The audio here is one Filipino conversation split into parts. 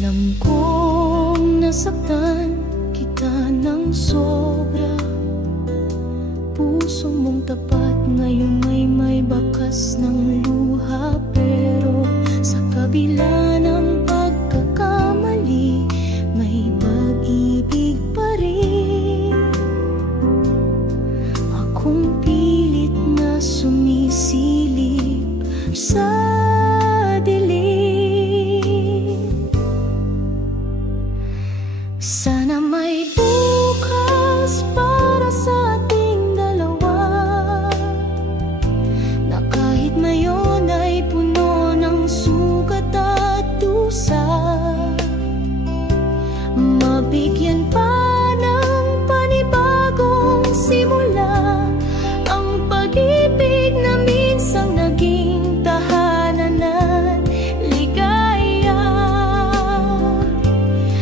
Alam kong nasaktan kita ng sobra. Puso mong tapat ngayon ay may bakas ng luha. Pero sa kabila ng pagkakamali, may pag-ibig pa rin. Akong pilit na sumisilip sa sana may bukas para sa ating dalawa, na kahit ngayon ay puno ng sugat at dusa, mabigyan pa ng panibagong simula ang pag-ibig na minsang naging tahanan at ligaya.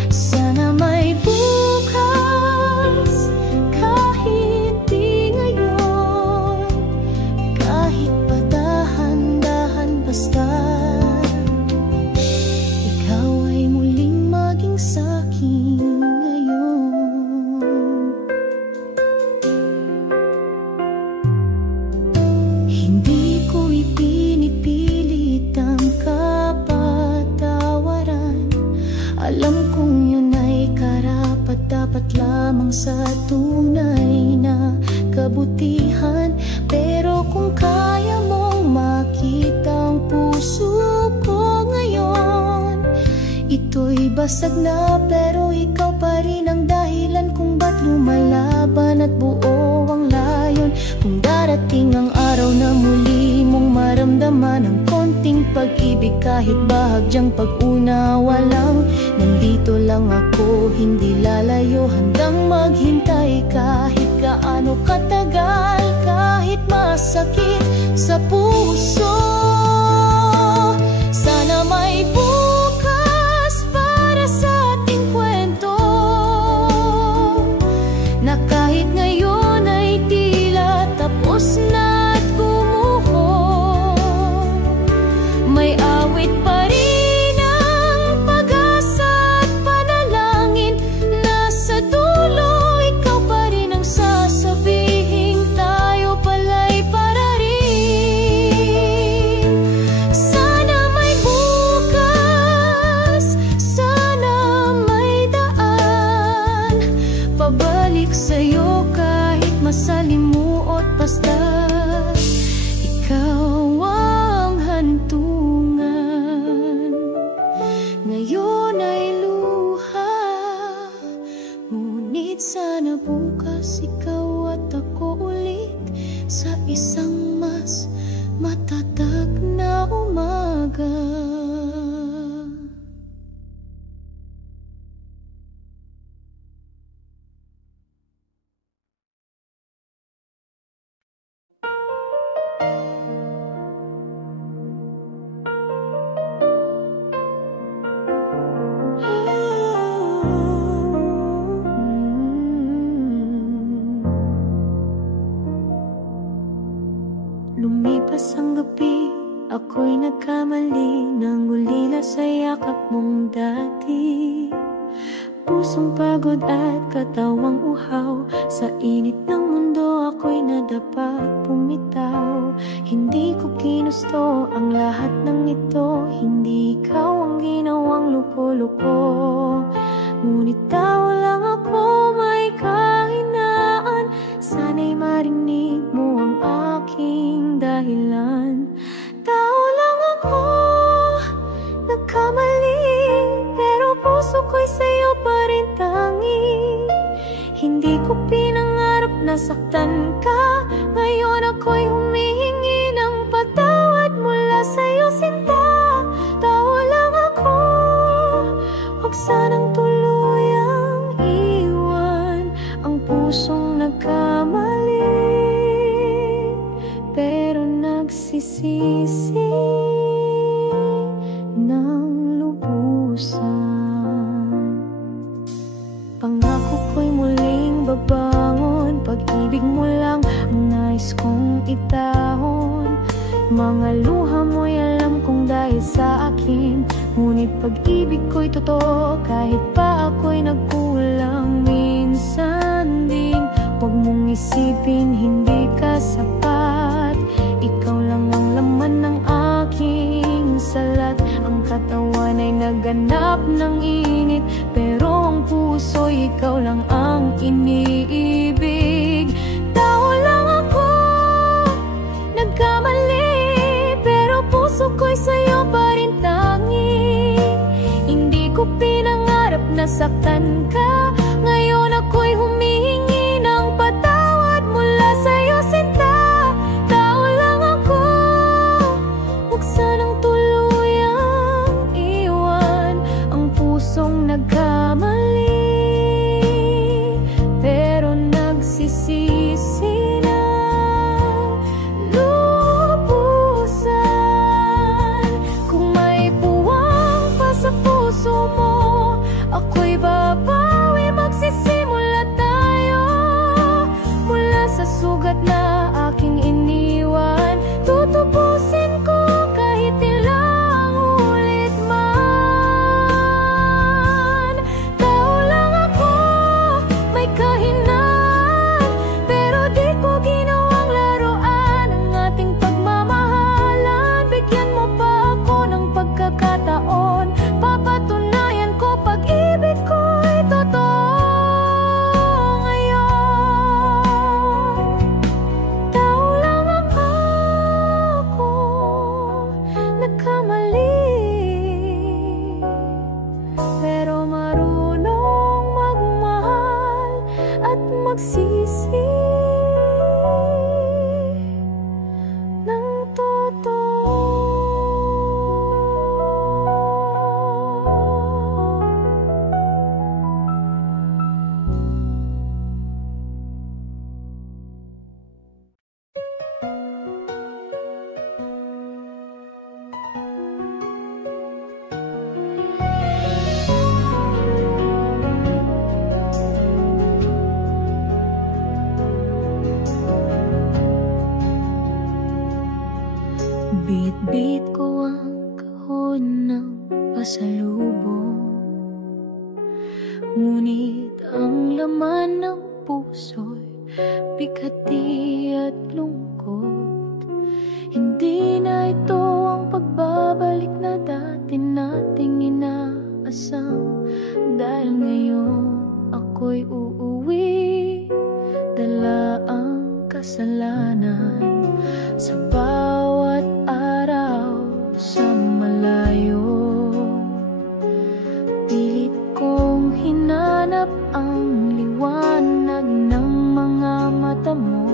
Sana may bukas kahit di ngayon, kahit pa dahan-dahan, basta ikaw ay muling maging sa'kin ngayon. Hindi ko ipinipilit ang kapatawaran. Alam kong yun ay karapat-dapat lamang sa tunay na kabutihan. Pero kung kaya mong makita ang puso ko ngayon, ito'y basag na, pero ikaw pa rin ang dahilan kung ba't lumalaban at buo ang layon. Kung darating ang araw na muli mong maramdaman ang konting pag-ibig, kahit bahagyang pag-unawa lang, nandito lang ako, hindi lalayo, handang maghintay kahit gaano katagal, kahit masakit sa puso. Sana may bukas para sa ating kwento, na kahit ngayon ay tila tapos na at gumuho, may awit pa rin ang pag-asa at panalangin. Nasa dulo, ikaw pa rin ang sasabihin, tayo pala'y para rin. Sana may bukas, sana may daan pabalik sa'yo kahit masalimuot, basta ikaw ang hantungan. Ngayon ay luha, ngunit sana bukas ikaw at ako ulit sa isang mas matatag na umaga. Lumipas ang gabi, ako'y nagkamali nang ulila sa yakap mong dati. Pusong pagod at katawang uhaw, sa init ng mundo ako'y nadapat pumitaw. Hindi ko ginusto ang lahat ng ito, hindi ikaw ang ginawang loko-loko. Ngunit tao lang ako, may kahinaan, sana'y marinig mo ang aking dahilan. Tao lang ako, nagkamali, pero puso ko'y sa'yo pa rin tangi. Hindi ko pinangarap na saktan ka, ngayon ako'y humihingi ng patawad mula sa'yo, sinta. Tao lang ako, huwag sanang tuluyang iwan ang pusong nagkamali, pero nagsisisi ng lubusan. Pangako ko'y muling babangon, pag-ibig mo lang ang nais kong itahon. Mga luha mo'y alam kong dahil sa akin, ngunit pag-ibig ko'y totoo. Kahit pa ako'y nagkulang minsan din, huwag mong isipin hindi ka sapat. Ikaw lang ang laman ng aking salat. Ang katawan ay naganap ng init, pero ang puso'y ikaw lang ang iniibig. Tao lang ako, nagkamali, pero puso ko'y sa'yo pa rin tangi. Hindi ko pinangarap na saktan ka, ngayon ako'y humihingi ng patawad mula sa'yo, sinta. Tao lang ako, huwag sanang tuluyang iwan ang pusong nagkamali, pero nagsisisi ng lubusan. Kung may puwang pa sa puso mo, ako'y babawi, magsisimula tayo mula sa sugat na aking iniwan. Tutubusin ko kahit ilang ulit man. Tao lang ako, may kahinaan, pero di ko ginawang laruan ang ating pagmamahalan. Bigyan mo pa ako ng pagkakataon, papatunayan ko pag-ibig ko'y totoo ngayon. Tao lang ako, nagkamali, pero marunong magmahal at magsisi ng totoo. Bit-bit ko ang kahon ng pasalubong, ngunit ang laman ng puso'y bigati at lungkot. Hindi na ito ang pagbabalik na dati nating inaasam, dahil ngayon ako'y uuwi, dala ang kasalanan sa bawat araw sa malayo. Pilit kong hinanap ang liwanag ng mga mata mo,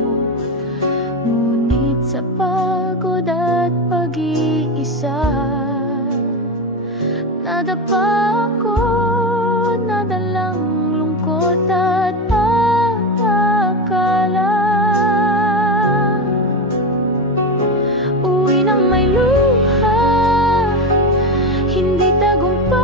ngunit sa pagod at pag-iisa, nadapa ako, nadalang lungkot at pag-akala. Uwi ng may luha, hindi tagumpay.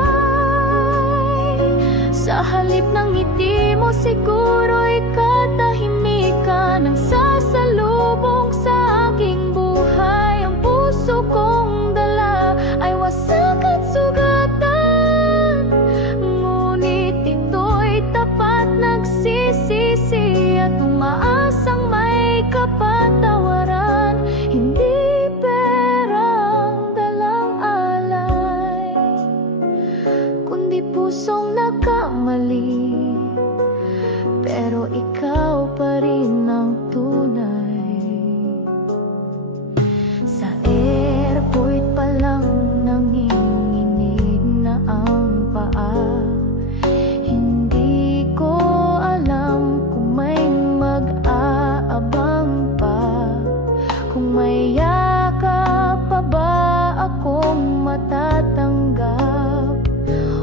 Sa halip ng ngiti mo, siguro'y katahimikan ang sasalubong sa aking buhay. Ang puso kong dala ay wasak at sugatan, ngunit ito'y tapat, nagsisisi at umaasang may kapatawaran. Hindi perang dalang alay, kundi pusong nagkamali, pero ikaw pa rin ang tunay. Sa airport pa lang nanginginig na ang paa, hindi ko alam kung may mag-aabang pa, kung may yakap pa ba akong matatanggap,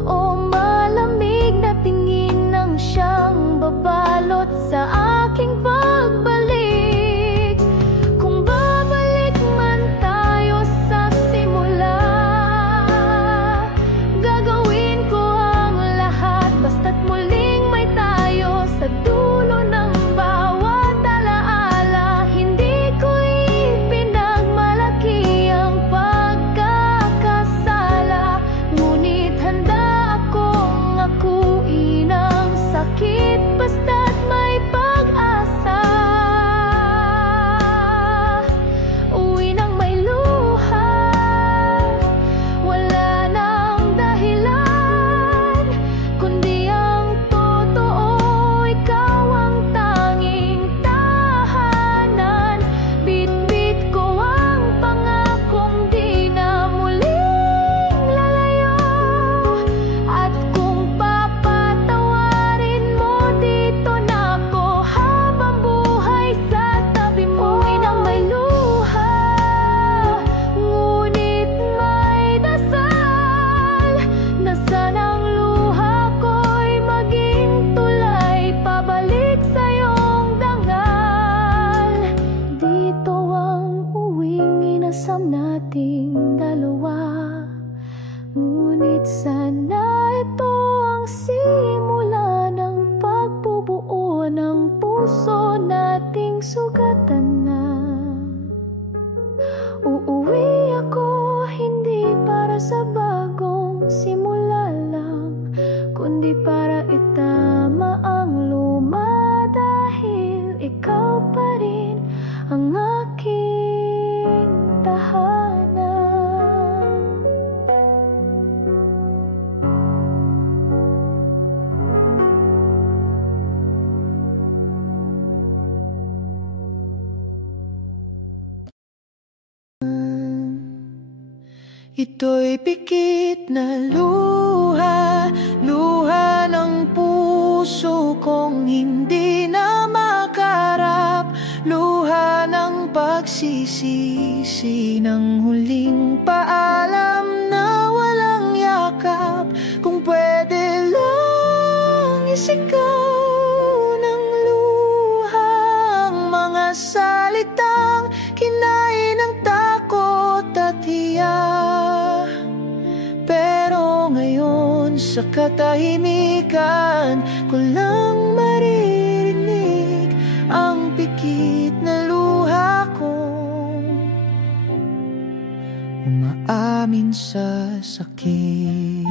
o malamig na tingin ng siyang babalot sa aking pagbalik. Ito'y pikit na luha, luha ng puso kong hindi na makarap, luha ng pagsisisi ng huling paalam na walang yakap. Kung pwede lang isigaw ng luha ang mga salitang kinain ng takot at hiya. Pero ngayon sa katahimikan ko lang maririnig ang pikit na luha kong umaamin sa sakit.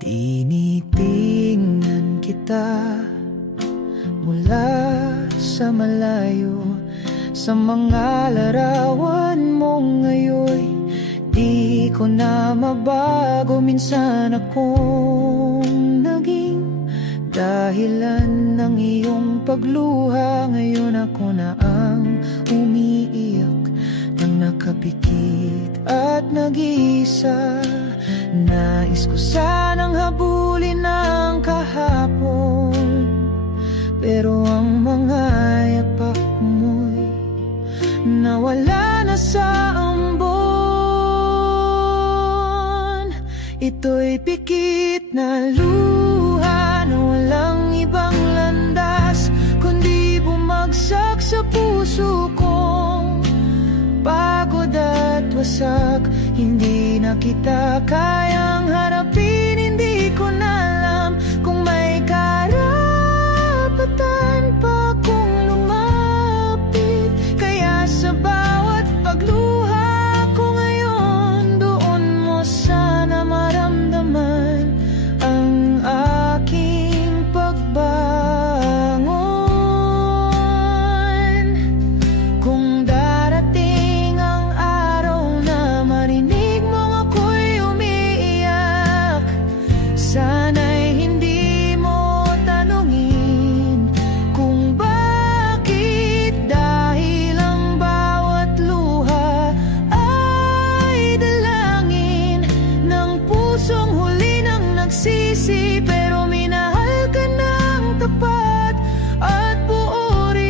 Tinitingnan kita mula sa malayo, sa mga larawan mong ngayon. Di ko na mabago, minsan akong naging dahilan ng iyong pagluha. Ngayon ako na ang umiiyak nang nakapikit at nag-iisa. Nais ko sanang habulin ang kahapon, pero ang mga yapak mo'y nawala na sa ambon. Ito'y pikit na luha na walang ibang landas, kundi bumagsak sa puso kong pagod at wasak. Hindi na kita kayang harapin, hindi ko na alam kung may karapatan pa kung lumapit. Kaya sa bawat pagluha ko ngayon, doon mo sana maramdaman ang aking pagbangon. Kung darating ang araw na marinig mong ako'y umiiyak, sana'y hindi mo tanungin kung bakit, dahil ang bawat luha ay dalangin ng pusong huli nang nagsisi, pero minahal ka ng tapat at buo rin.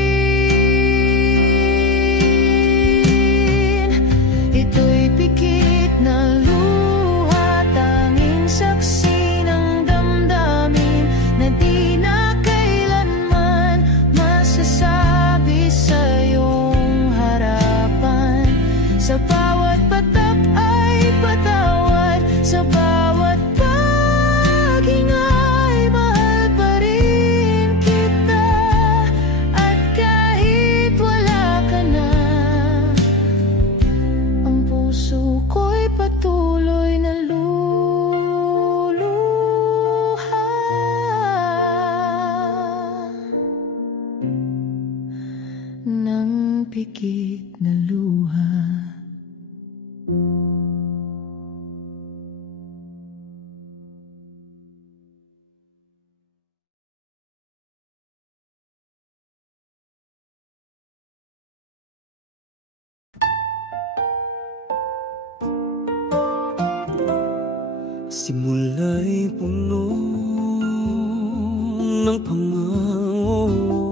Ito'y pikit na luha, tanging saksi ng damdamin na di na kailanman masasabi sa iyong harapan. Sa bawat patak ay patawad, sa bawat paghinga ay mahal pa rin kita. At kahit wala ka na, ang puso ko'y patuloy na luluha ng pikit na luha. Simula'y puno ng pangako,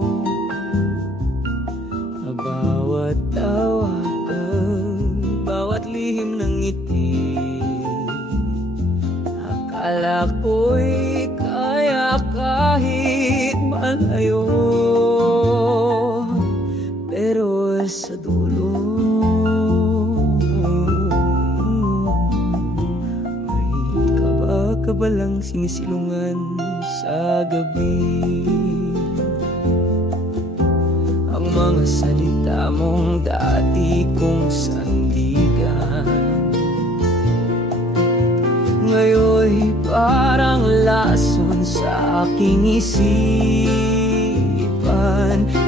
bawat tawagan, bawat lihim ng ngiti. Akala ko'y kaya kahit malayo, pero sa dulo kabalang sinisilungan sa gabi. Ang mga salita mong dati kong sandigan, ngayon'y parang lason sa aking isipan.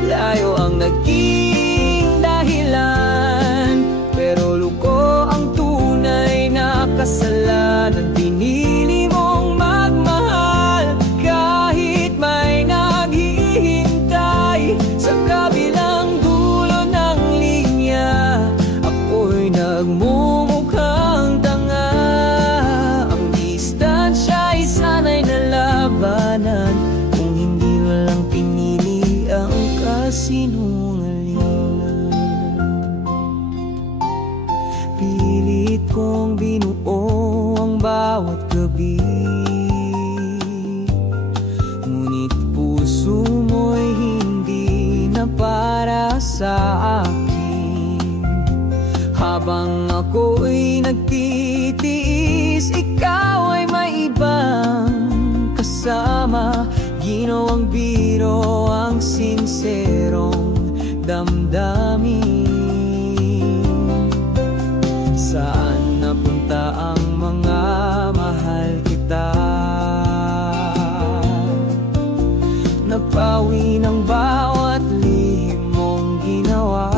Layo ang naging dahilan, pero luko ang tunay na kasalanan. Pinili mong magmahal kahit may naghihintay sa kabilang dulo ng linya. kong binuo ang bawat gabi. Ngunit puso mo'y hindi na para sa akin. Habang ako'y nagtitiis, ikaw ay may ibang kasama. Ginawang biro ang sinserong damdamin. Saan napunta ang mga mahal kita? Napawi ng bawat lihim mong ginawa.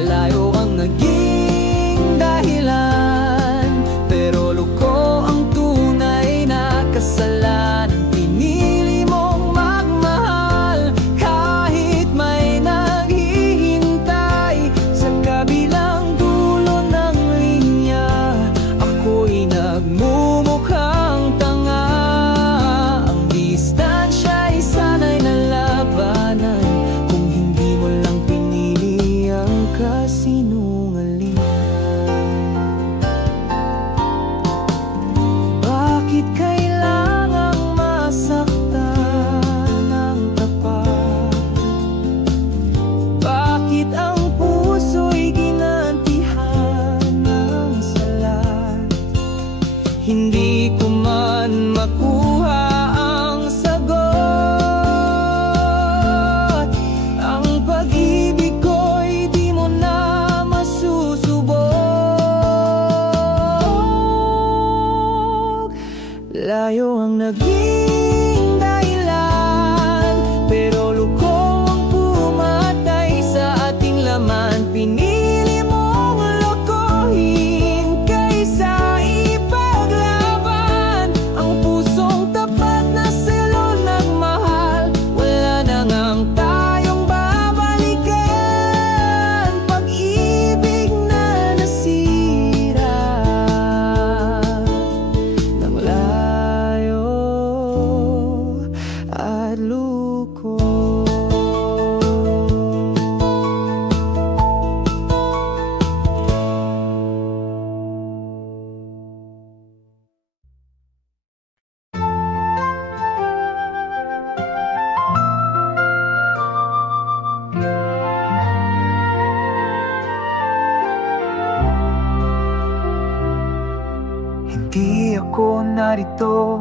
Layo ang naging dahilan, pero luko ang tunay na kasalanan. Pinili mong magmahal kahit may naghihintay sa kabilang dulo ng linya. Ako'y nagmumukhang tanga. Ang distansya'y sana'y nalabanan kung hindi mo lang pinili ang kasinungalingan. Bakit kailangang masaktan ng tapat? Bakit ang puso'y ginantihan ng salat? Hindi ko man makuha ang sagot. Ang pag-ibig ko'y di mo na masusubok. Layo ang naging dahilan, pero luko ang pumatay sa ating laman. Pinili mong lokohin kaysa ipaglaban ang pusong tapat na sa'yo nagmahal. Wala na ngang tayong babalikan. Pag-ibig na nasira ng layo at luko. Hindi ako narito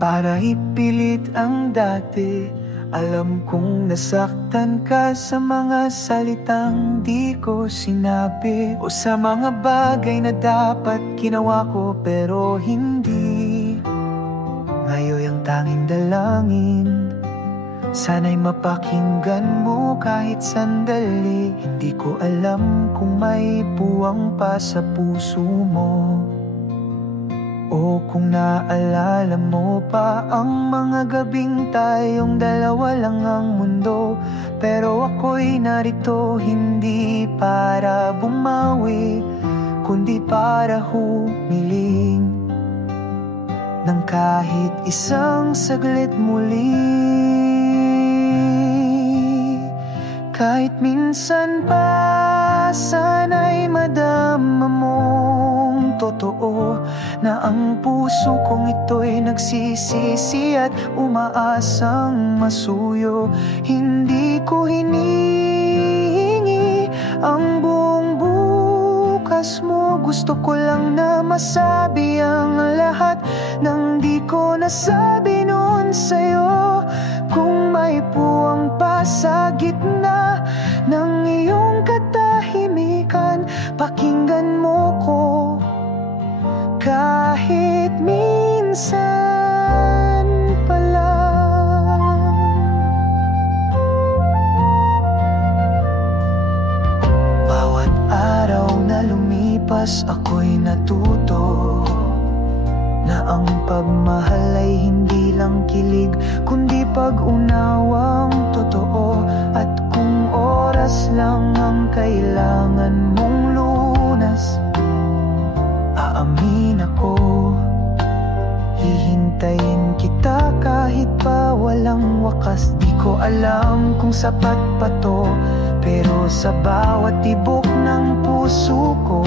para ipilit ang dati. Alam kong nasaktan ka sa mga salitang di ko sinabi, o sa mga bagay na dapat ginawa ko pero hindi. Ngayon ang tanging dalangin, sana'y mapakinggan mo kahit sandali. Hindi ko alam kung may puwang pa sa puso mo, o kung naalala mo pa ang mga gabing tayong dalawa lang ang mundo. Pero ako'y narito hindi para bumawi, kundi para humiling ng kahit isang saglit muli. Kahit minsan pa sana'y madama mong totoo na ang puso kong ito'y nagsisisi at umaasang masuyo. Hindi ko hinihingi ang buong bukas mo. Gusto ko lang na masabi ang lahat ng di ko nasabi noon sa'yo. Kung may puwang pa sa gitna ng iyong katahimikan, pakinggan mo ko kahit minsan pa lang. Bawat araw na lumipas, ako'y natuto na ang pagmahal ay hindi lang kilig, kundi pag-unawang totoo. At kung oras lang ang kailangan mong lunas, aamin ako, hihintayin kita kahit pa walang wakas. Di ko alam kung sapat pa to, pero sa bawat tibok ng puso puso ko.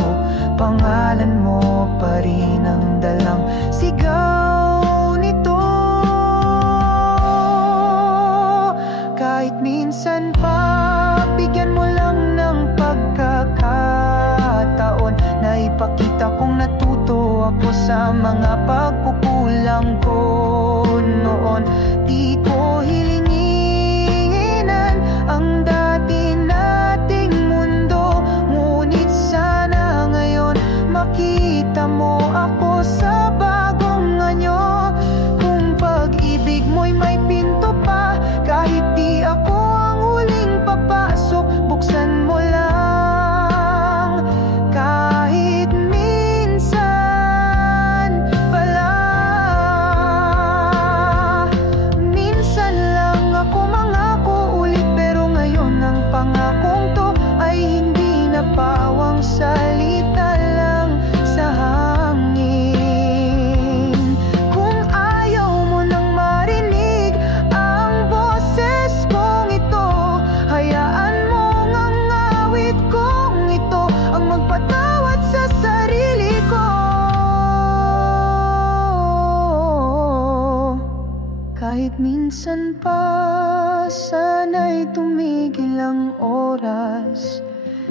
Pangalan mo pa rin ang dalang sigaw nito. Kahit minsan pa, bigyan mo lang ng pagkakataon na ipakita kong natuto ako sa mga pagkukulang ko noon. Di ko hilinginan ang dati nating mundo, ngunit sana ngayon makita mo ako sa bagong anyo. Kung pag-ibig mo'y may pinto pa, kahit di ako ang huling papasok, buksan mo lang kahit minsan pala. Minsan lang ako mangako ulit, pero ngayon ang pangakong to ay hindi na pawang salita lang sa hangin. Kung ayaw mo nang marinig ang boses kong ito, hayaan mong ang awit kong ito ang magpatawad sa sarili ko. Kahit minsan pa, sana'y tumigil ang oras.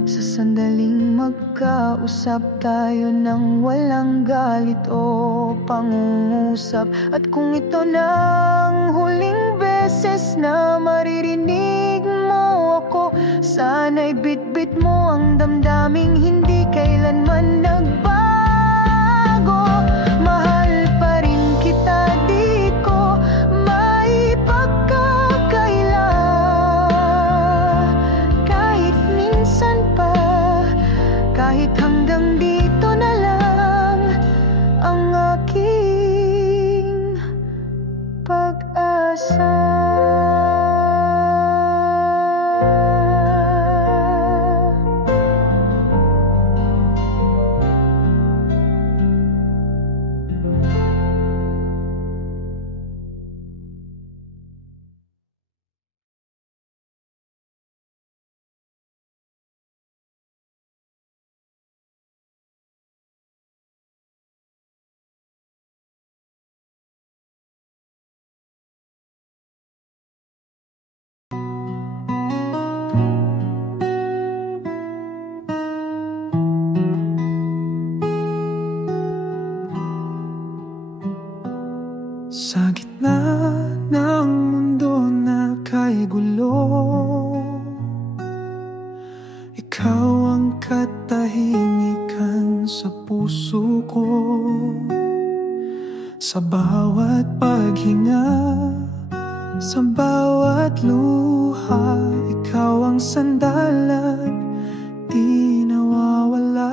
Sa sandaling magkausap tayo nang walang galit o pangungusap. At kung ito nang huling beses na maririnig mo ako, sana'y bitbit mo ang damdaming hindi kailanman nagbago. Mahal pa rin kita, di ko maipagkakaila. Kahit minsan pa, kahit hanggang dito na lang ang aking pag-asa. Sa gitna ng mundo na kay gulo, ikaw ang katahimikan sa puso ko. Sa bawat paghinga, sa bawat luha, ikaw ang sandalan, di nawawala.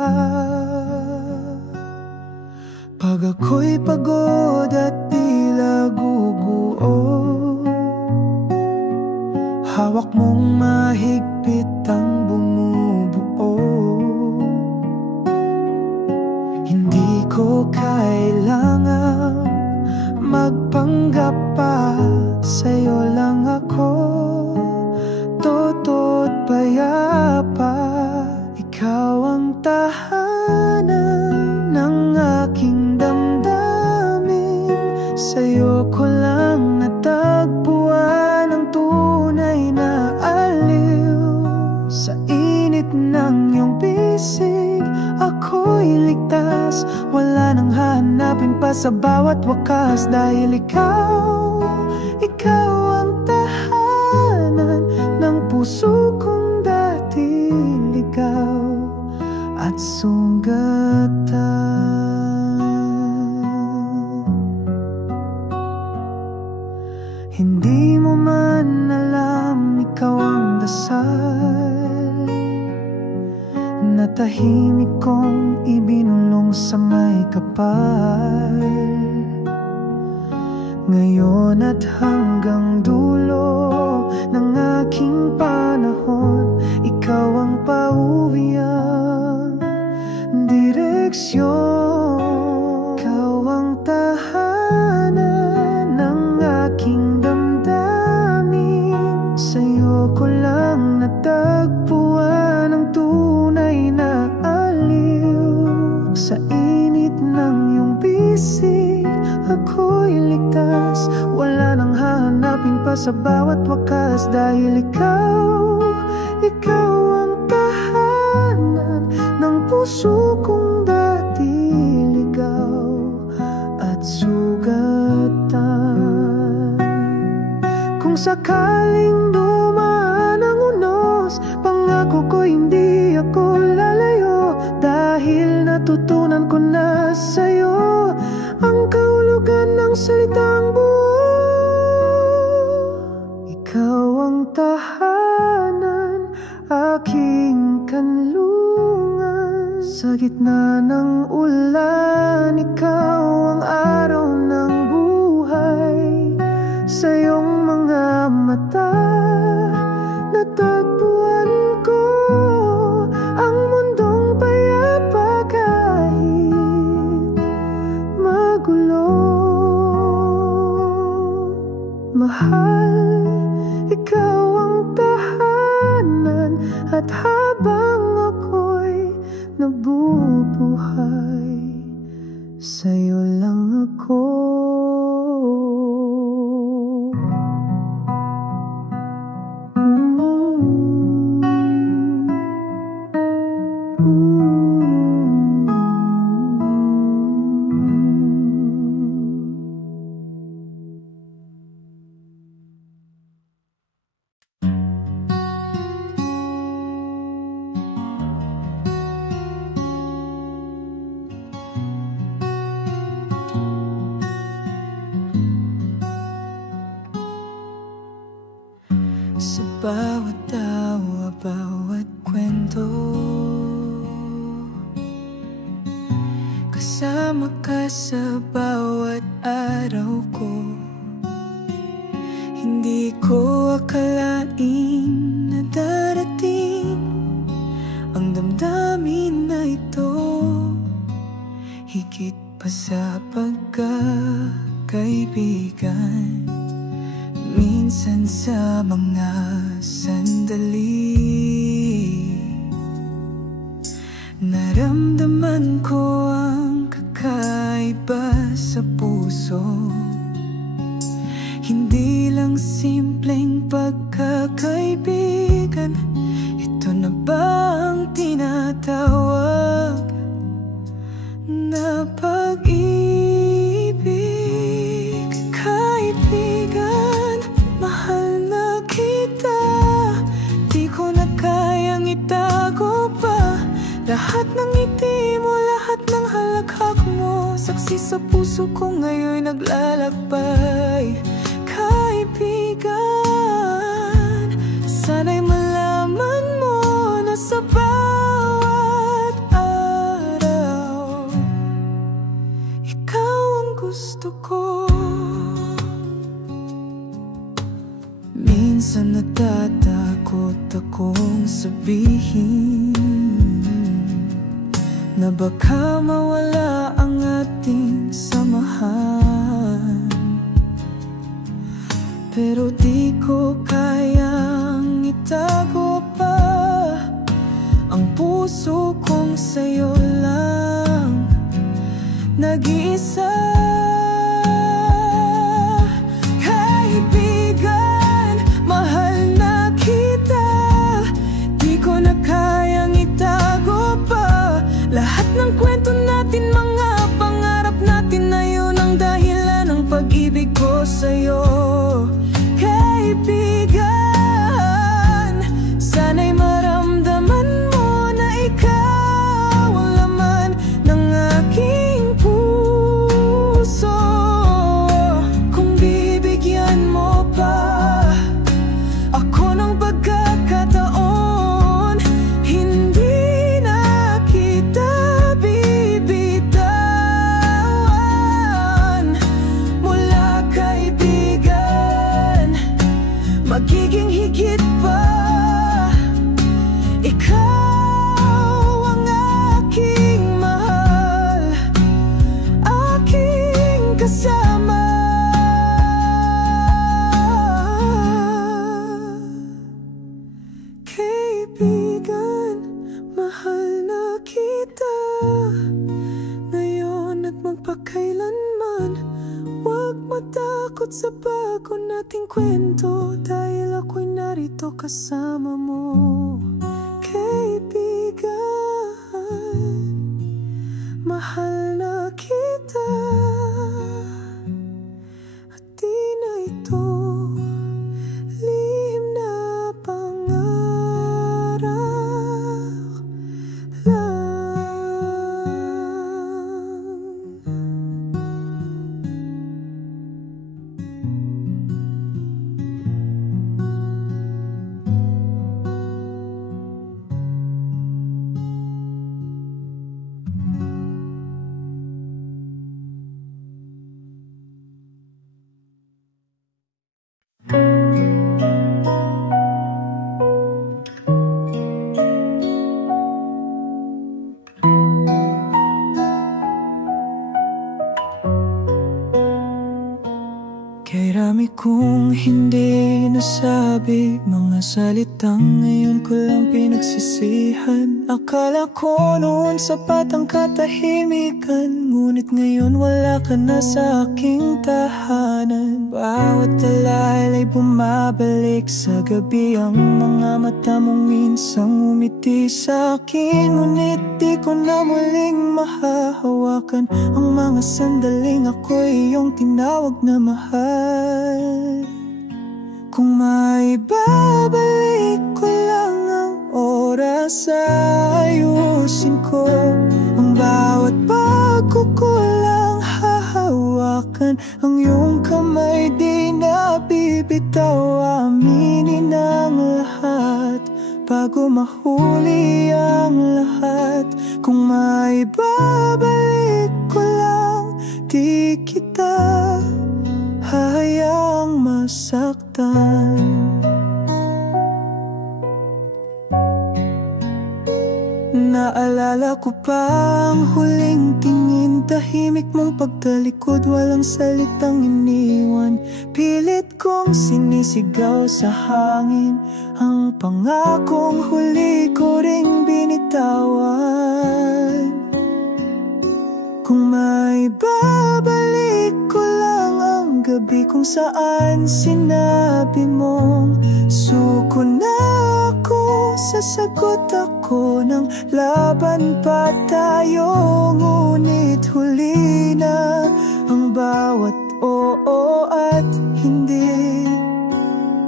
Pag ako'y pagod at tila guguo, hawak mong mahigpit ang bumubuo. Hindi ko kailangan magpanggap pa, sa'yo lang ako totoo't payapa. Ikaw ang tahanan ng aking damdamin, sa'yo ko lang natagpuan ang tunay na aliw. Sa init ng iyong bisig, ako'y ligtas. Wala nang hahanapin pa sa bawat wakas, dahil ikaw ang tahanan ng puso kong dati ligaw at sugatan. Hindi mo man alam, ikaw ang dasal na tahimik kong ibinulong sa may kapal. Ngayon at hanggang dulo ng aking panahon, ikaw ang pauwiang direksyon. Ikaw ang tahanan ng aking damdamin, sa'yo ko lang natagpuan ang tunay na pa sa bawat wakas. Dahil ikaw ang tahanan ng puso kong dati ligaw at sugatan. Kung sakaling dumaan ang unos, pangako ko hindi ako lalayo. Dahil natutunan ko na sa'yo ang kahulugan ng salitang buo. Ikaw ang tahanan, aking kanlungan. Sa gitna ng ulan, ikaw ang araw ng buhay. Sa iyong mga mata, natagpuan ko ang mundong payapa kahit magulo. Mahal, ikaw ang tahanan, at habang ako'y nabubuhay, sa'yo lang ako. Sa bawat tawa, bawat kwento, kasama ka sa bawat araw ko. Hindi ko akalain na darating ang damdamin na ito, higit pa sa pagkakaibigan. Minsan sa mga sandali, naramdaman ko ang kakaiba sa puso. Hindi lang simpleng pagkakaibigan, ito na ba ang tinatawag na pag-ibig? Kaibigan, mahal na kita, di ko na kayang itago pa. Lahat ng ngiti mo, lahat ng halakhak mo, saksi sa puso ko ngayon naglalakbay. Kaibigan, sana'y malaman mo na sa bawat araw, ikaw ang gusto ko. Minsan natatakot akong sabihin na baka mawala ang ating samahan, pero di ko kayang itago pa ang puso kong sa'yo lang nag-iisa. Kaibigan, mahal na kita, di ko na kayang itago pa. Lahat ng kwento natin, mga pangarap natin, na yun ang dahilan ng pag-ibig ko sa'yo. Kaibigan, sana'y maramdaman mo na ikaw ang laman ng aking puso. Kung bibigyan mo pa ako ng pagkakataon, hindi na kita bibitawan. Mula kaibigan, magiging higit pa. Ikaw ang aking mahal, aking kasama. Kaibigan, mahal na kita ngayon at magpakailanman. Huwag matakot takot sa bago nating kwento, dahil ako'y narito kasama mo, kaibigan. Mahal na kita, at di na ito lihim na pangarap lang. Kay rami kong hindi nasabi, mga salitang ngayon ko lang pinagsisihan. Akala ko noon sapat ang katahimikan, ngunit ngayon wala ka na sa aking tahanan. Bawat alay ay bumabalik sa gabi, ang mga mata mong minsang umiti sa akin, ngunit di ko na muling mahahawakan ang mga sandaling ako'y iyong tinawag na mahal. Kung maibabalik ko lang ang oras, ayusin ko ang bawat pagkukulang, hahawakan ang iyong kamay, di na bibitaw, aminin ang lahat bago mahuli ang lahat. Kung maibabalik ko lang, di kita hayaang masaktan. Naalala ko pa ang huling tingin, tahimik mong pagtalikod, walang salitang iniwan. Pilit kong sinisigaw sa hangin ang pangakong huli ko ring binitawan. Kung maibabalik ko lang ang gabi kung saan sinabi mong suko na ako, sasagot ako ng laban pa tayo, ngunit huli na ang bawat oo at hindi.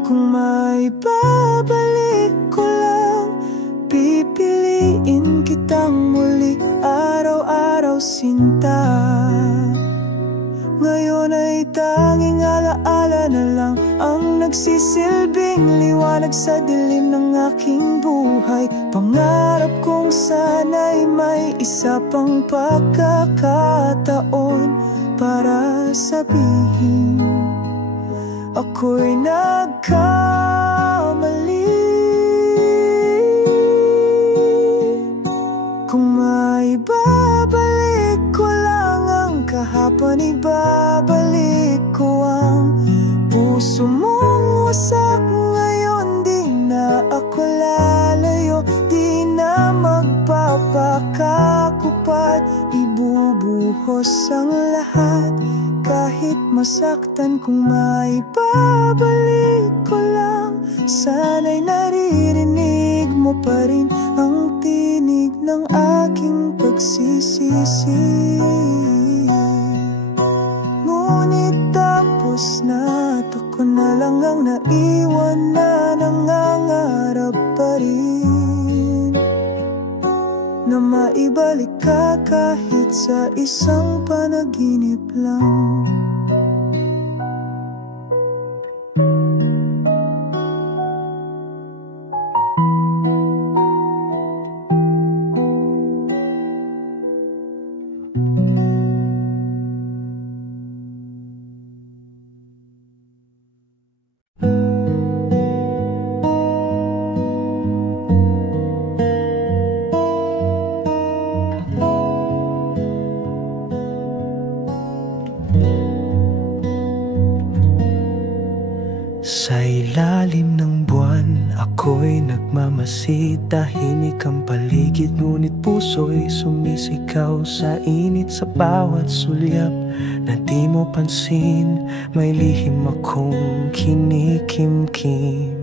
Kung maibabalik ko lang, pipiliin kitang muli, araw-araw sinta. Ngayon ay tanging alaala na lang ang nagsisilbing liwanag sa dilim ng aking buhay. Pangarap kong sana'y may isa pang pagkakataon para sabihin ako'y nagkamali. Kung maibabalik ko lang ang kahapon, ibabalik ko ang puso mong wasak ngayon. Di na ako lalayo, di na magpapakakupad, ibubuhos ang lahat kahit masaktan. Kung maibabalik ko lang, sana'y naririnig mo pa rin ang tinig ng aking pagsisisi. Ngunit tapos na at ako na lang ang naiwan na nangangarap pa rin na maibalik ka kahit sa isang panaginip lang. Sa ilalim ng buwan, ako'y nagmamasid, tahimik ang paligid, ngunit puso puso'y sumisigaw sa init sa bawat sulyap na di mo pansin. May lihim akong kinikimkim.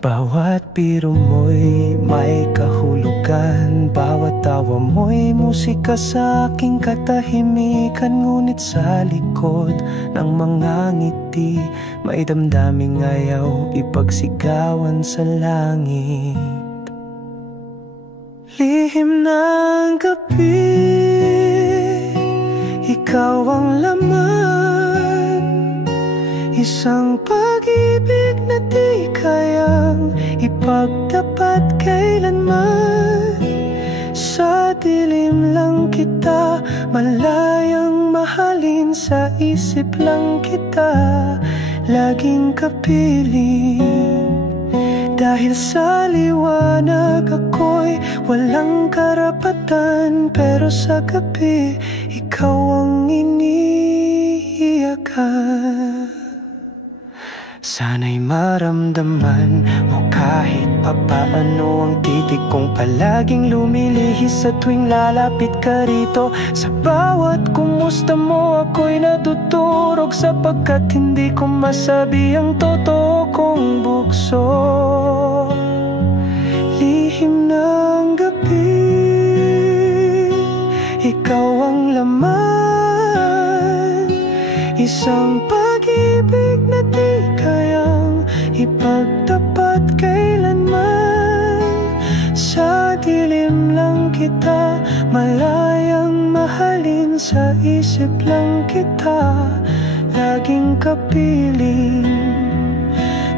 Bawat biro mo'y may kahulugan, bawat tawa mo'y musika sa aking katahimikan. Ngunit sa likod ng mga ngiti, may damdaming ayaw ipagsigawan sa langit. Lihim ng gabi, ikaw ang laman, isang pag-ibig na di kayang ipagtapat kailanman. Sa dilim lang kita, malayang mahalin, sa isip lang kita laging kapiling. Dahil sa liwanag ako'y walang karapatan, pero sa gabi ikaw ang iniiyakan. Sana'y maramdaman mo kahit papaano ang titik kong palaging lumilihis sa tuwing lalapit ka rito. Sa bawat kumusta mo ako'y natutulog, sapagkat hindi ko masabi ang totoo kong bukso. Lihim ng gabi, ikaw ang laman, isang pag-ibig na di kayang ipagtapat kailanman. Sa dilim lang kita, malayang mahalin, sa isip lang kita laging kapiling.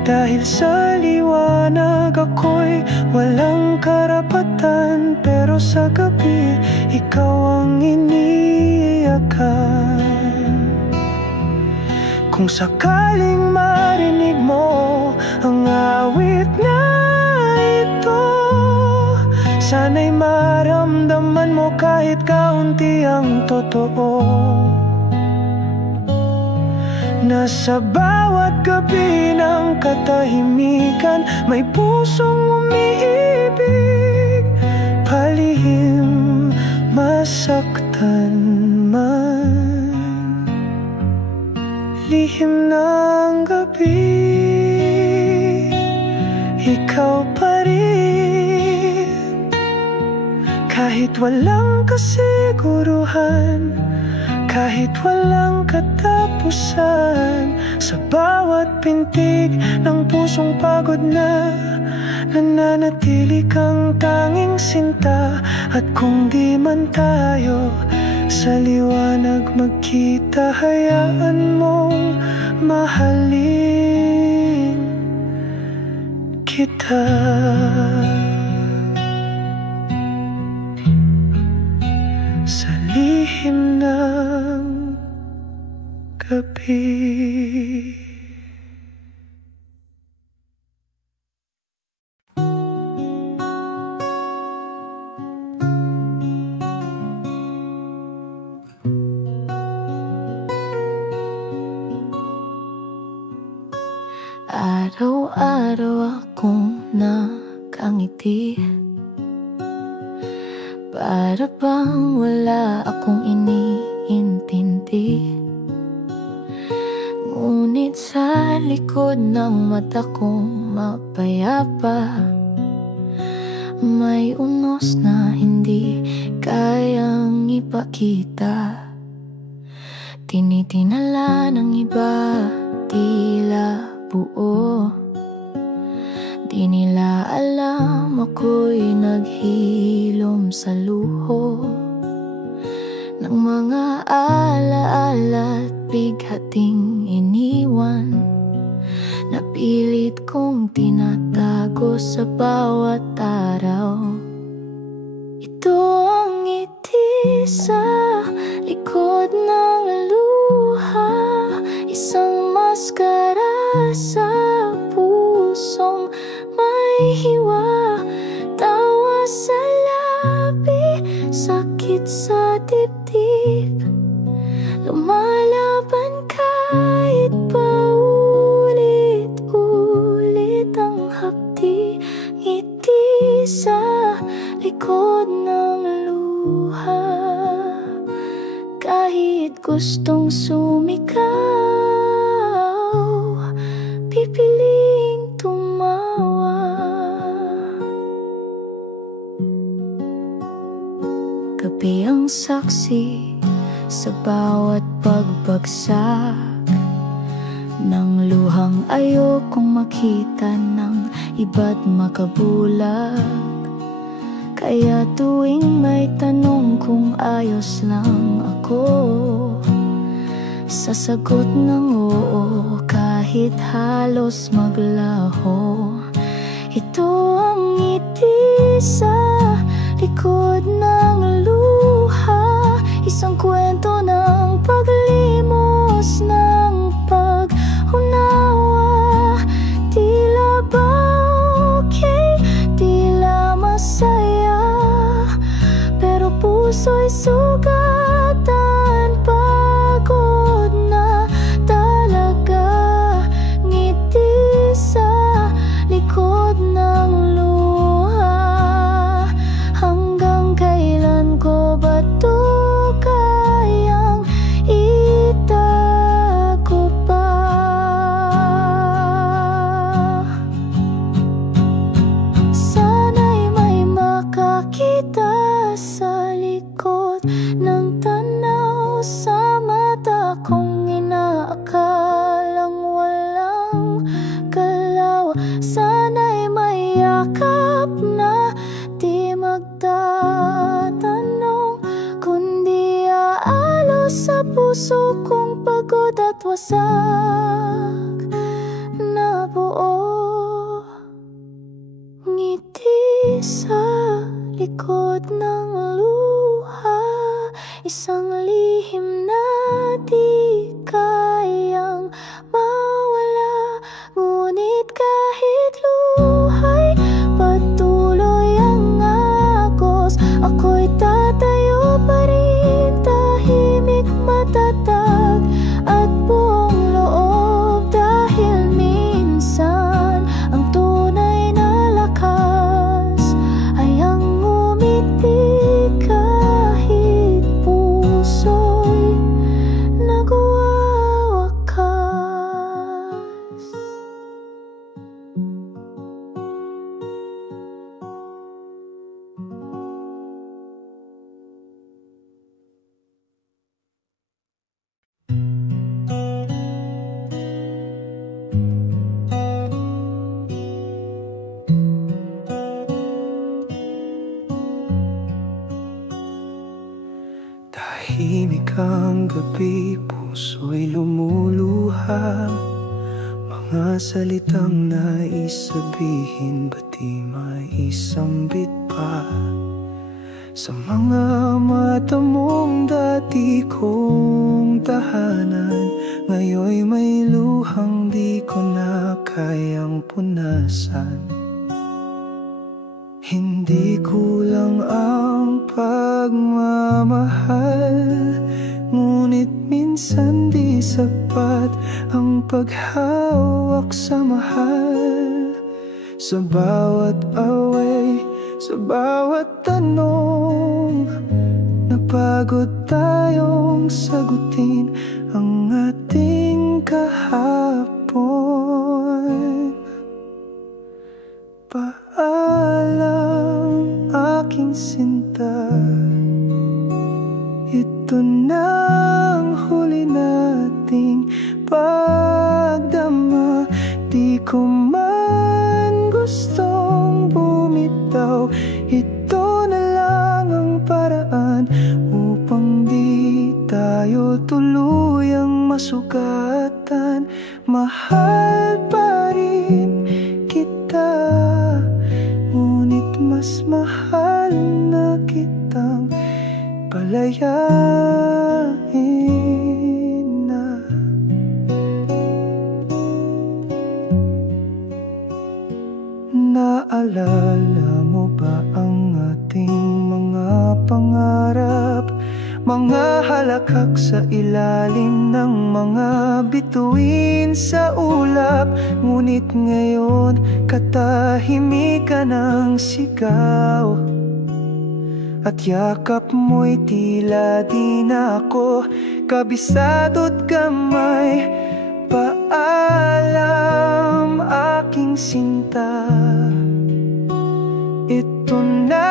Dahil sa liwanag ako'y walang karapatan, pero sa gabi ikaw ang iniiyakan. Kung sakaling marinig mo ang awit na ito, sana'y maramdaman mo kahit kaunti ang totoo. Nasa bawat gabi ng katahimikan, may pusong umiibig, palihim masaktan man. Lihim ng gabi, ikaw pa rin. Kahit walang kasiguruhan, kahit walang katapusan, sa bawat pintig ng pusong pagod na, nananatili kang tanging sinta. At kung di man tayo sa liwanag magkita, hayaan mong mahalin kita. Sa lihim ng gabi. Araw-araw akong nakangiti, para bang wala akong iniintindi. Ngunit sa likod ng mata kong mapayapa, may unos na hindi kayang ipakita. Tinitinala ng iba, tila buo. Di nila alam ako'y naghilom sa luho ng mga alaala at bighating iniwan, napilit kong tinatago sa bawat araw. Ito ang ngiti sa likod ng luha, isang maskara sa pusong may hiwa. Tawa sa labi, sakit sa dibdib, lumalaban kahit paulit-ulit ang hapdi. Ngiti sa likod kahit gustong sumikaw, pipiling tumawa. Gabi ang saksi sa bawat pagbagsak ng luhang ayokong makita ng iba't makabulag. Kaya tuwing may tanong kung ayos lang ako, sasagot ng oo kahit halos maglaho. Ito ang ngiti sa likod ng luha, isang kwento ng paglimos ng pag-unawa. Tila ba okay, tila masaya, pero puso'y sugatan, pagod na talaga. Ngiti sa likod ng luha, hanggang kailan ko ba to kayang itago pa? Sana'y may makakita sa likod ng tanaw, sa mata kong inaakalang walang galaw. Sana'y may yakap na di magtatanong, kundi aalo sa puso kong pagod at wasak na buo. Ngiti sa likod ng luha, isang lihim na di kayang mawala. Ngunit kahit luha'y patuloy ang agos, ako'y tatayo pa rin, tahimik, matatag at buong loob. Dahil minsan ang tunay na lakas ay ang ngumiti kahit puso'y nagwawakas. Tahimik ang gabi, puso'y lumuluha. Mga salitang nais sabihin, ba't di maisambit pa? Sa mga mata mong dati kong tahanan, ngayon'y may luhang di ko na kayang punasan. Hindi kulang ang pagmamahal, ngunit minsan di sapat ang paghawak sa mahal. Sa bawat away, sa bawat tanong, napagod tayong sagutin ang ating kahapon. Paalam aking sinta, ito na ang huli nating pagdama. Di ko man gustong bumitaw, ito na lang ang paraan upang di tayo tuluyang masugatan. Mahal pa rin kita, ngunit mas mahal na kitang palayain na. Naalala mo ba ang ating mga pangarap? Mga halakhak sa ilalim ng mga bituin sa ulap. Ngunit ngayon katahimikan ang sigaw. at yakap mo'y tila di na ako kabisado't kamay. Paalam aking sinta, ito na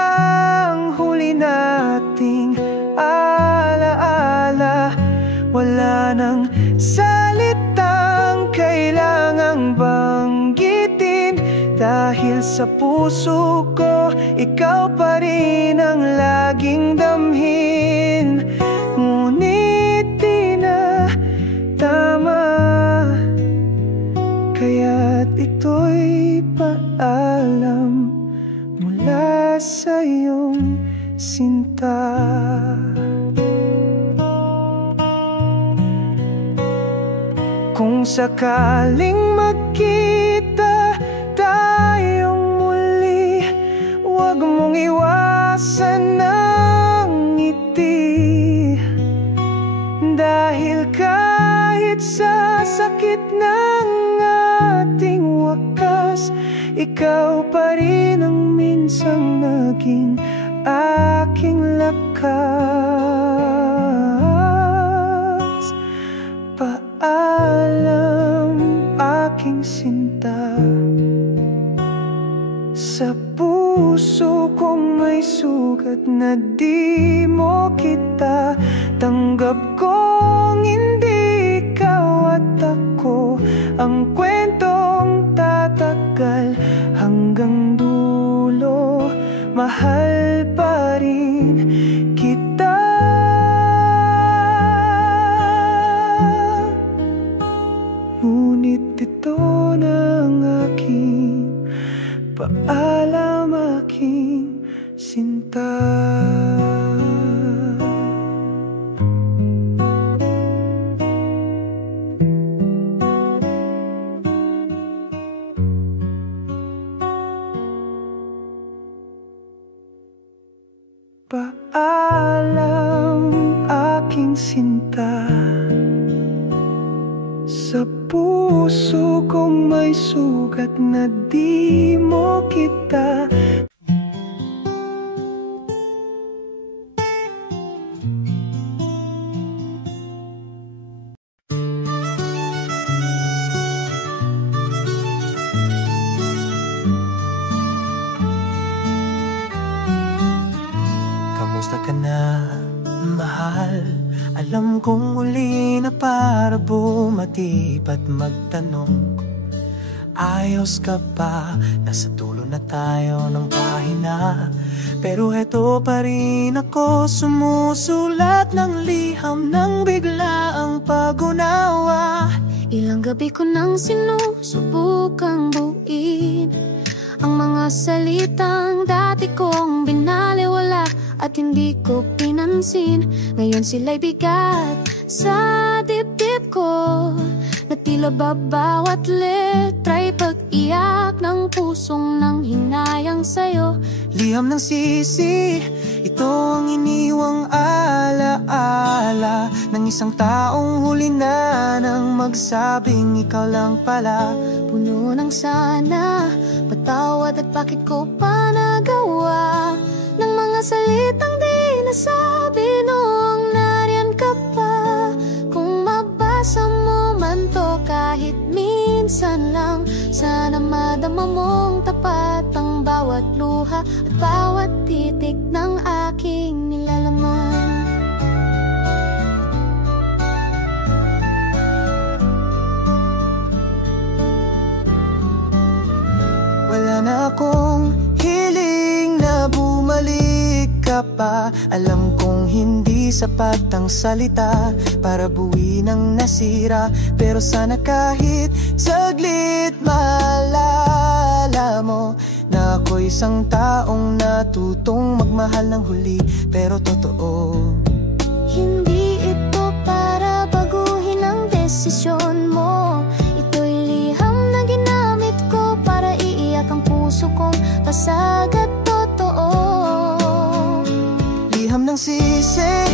ang huli nating alaala. Wala nang salitang kailangang banggitin, dahil sa puso ko ikaw pa rin ang laging damhin. Ngunit di na tama, kaya't ito'y paalam mula sa iyong sinta. Kung sakaling magkita tayong muli, huwag mong iwasan ang ngiti, dahil kahit sa sakit ng ating wakas, ikaw pa rin ang minsang naging aking lakas. Paalam aking sinta, sa puso kong may sugat na di mo kita. Tanggap kong hindi ikaw at ako ang kwentong tatagal hanggang dulo. Mahal pa rin kita. Ngunit ito na ang aking paalam aking sinta. Paalam aking sinta, sa puso kong may sugat na di mo kita. Kamusta ka na, mahal? Alam kong uli na para bumati at magtanong, ayos ka pa? Nasa dulo na tayo ng pahina, pero heto pa rin ako, sumusulat ng liham ng biglaang pag-unawa. Ilang gabi ko nang sinusubukang buuin ang mga salitang dati kong binaliwala at hindi ko pinansin. Ngayon sila'y bigat sa dibdib ko, na tila ba bawat letra'y pag-iyak ng pusong nang hinayang sa'yo. Liham ng sisi, ito ang iniwang alaala ng isang taong huli na nang magsabing ikaw lang pala. Puno ng sana, patawad at bakit ko pa nagawa ng mga salitang di nasabi noong nariyan ka pa. Kung mabasa mo man to kahit minsan lang, sana madama mong tapat ang bawat luha at bawat titik ng aking nilalaman. Wala na akong hiling na bumalik ka pa. Alam kong hindi sapat ang salita para buuin ang nasira, pero sana kahit saglit maalala mo na ako'y isang taong natutong magmahal ng huli, pero totoo. Hindi ito para baguhin ang desisyon mo. Ito'y liham na ginamit ko para iiyak ang puso kong pasag at totoo. Liham ng sisi,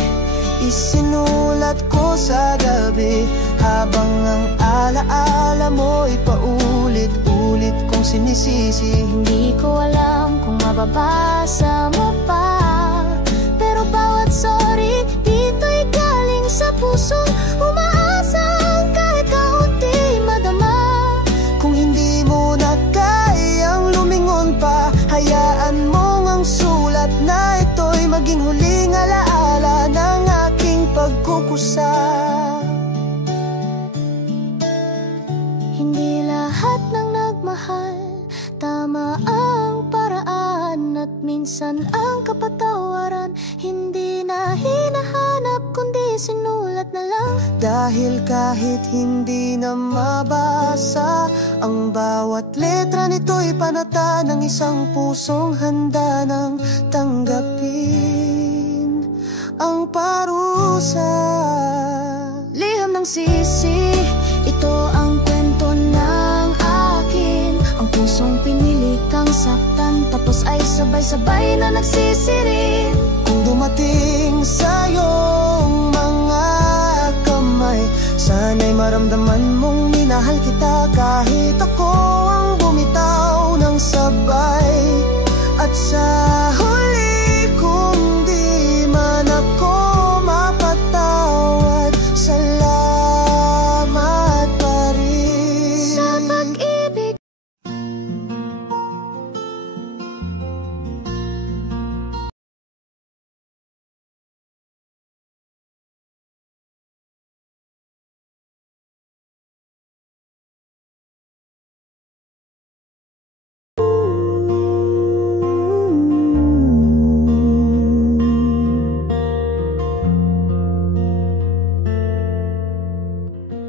isinulat ko sa gabi, habang ang alaala mo'y paulit-ulit kong sinisisi. Hindi ko alam kung mababasa mo pa parusa. Hindi lahat ng nagmahal tama ang paraan, at minsan ang kapatawaran hindi na hinahanap kundi sinulat na lang. Dahil kahit hindi na mabasa, ang bawat letra nito'y panata ng isang pusong handa nang tanggapin ang parusa. Liham ng sisi, ito ang kwento ng akin. Ang pusong pinili kang saktan, tapos ay sabay-sabay na nagsisirin. Kung dumating sa'yong mga kamay, sana'y maramdaman mong minahal kita. Kahit ako ang bumitaw ng sabay, at sa huli kung di man ako mapatawad, salamat pa rin sa pag-ibig.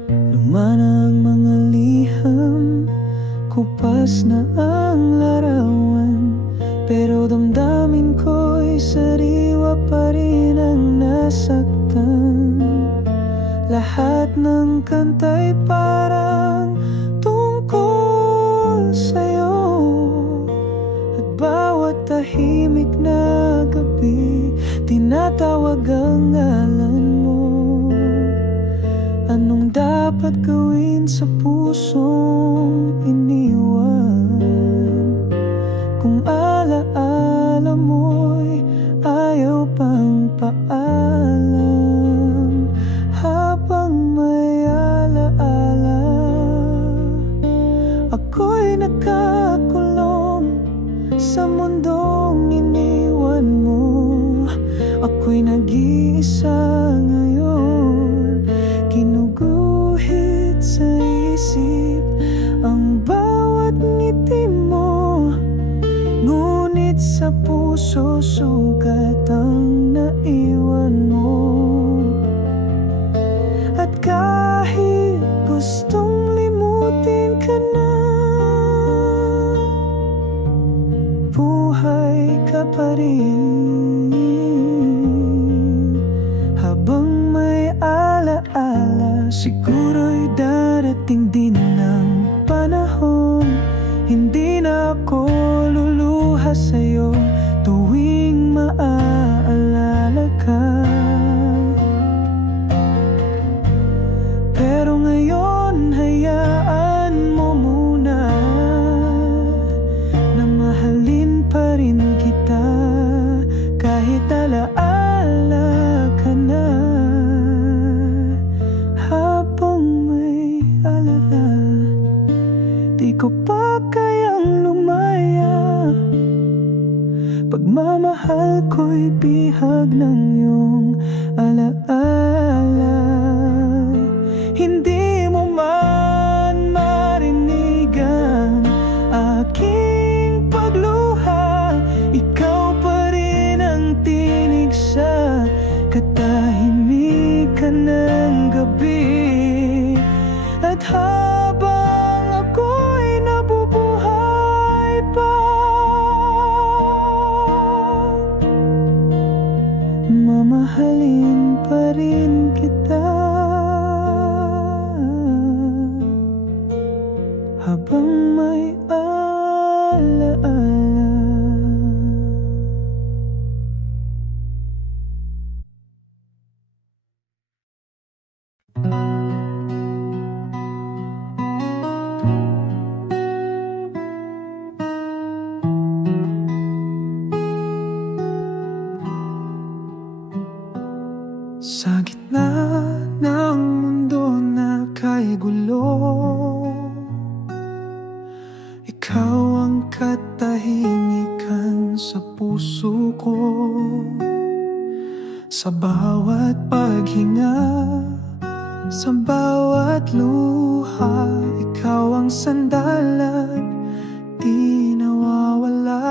Lumana ang mga liham, kupas na ang larawan, pero damdamin ko'y sariwa pa rin ang nasaktan. Lahat ng kanta'y parang tungkol sa'yo, at bawat tahimik na gabi tinatawag ang ngalan mo. Anong dapat gawin sa pusong iniwan, kung alaala mo'y ayaw pang paalam? Habang may alaala, ako'y nakakulong sa mundong iniwan mo. Ako'y nag-iisa ngayon, ginuguhit sa isip ang bawat ngiti mo. Ngunit sa puso sugat ang naiwan mo. At kahit gustong limutin ka na, buhay ka pa rin. Habang may alaala, siguro'y darating din ng panahon. Hindi na ako luluha sa'yo tuwing maaalala ka. Pero ngayon hayaan mo muna na mahalin pa rin kita, kahit alaala ka na. Habang may alala, di ko pa kayang lumaya. Pagmamahal ko'y bihag ng iyong alaala. Hindi mo man marinig ang aking pagluha, ikaw pa rin ang tinig sa katahimikan ng gabi. At habang ako'y nabubuhay pa, mamahalin pa rin kita. Habang may alaala. Sa gitna ng mundo na kay gulo, ikaw ang katahimikan sa puso ko. Sa bawat paghinga, sa bawat luha, ikaw ang sandalan, di nawawala.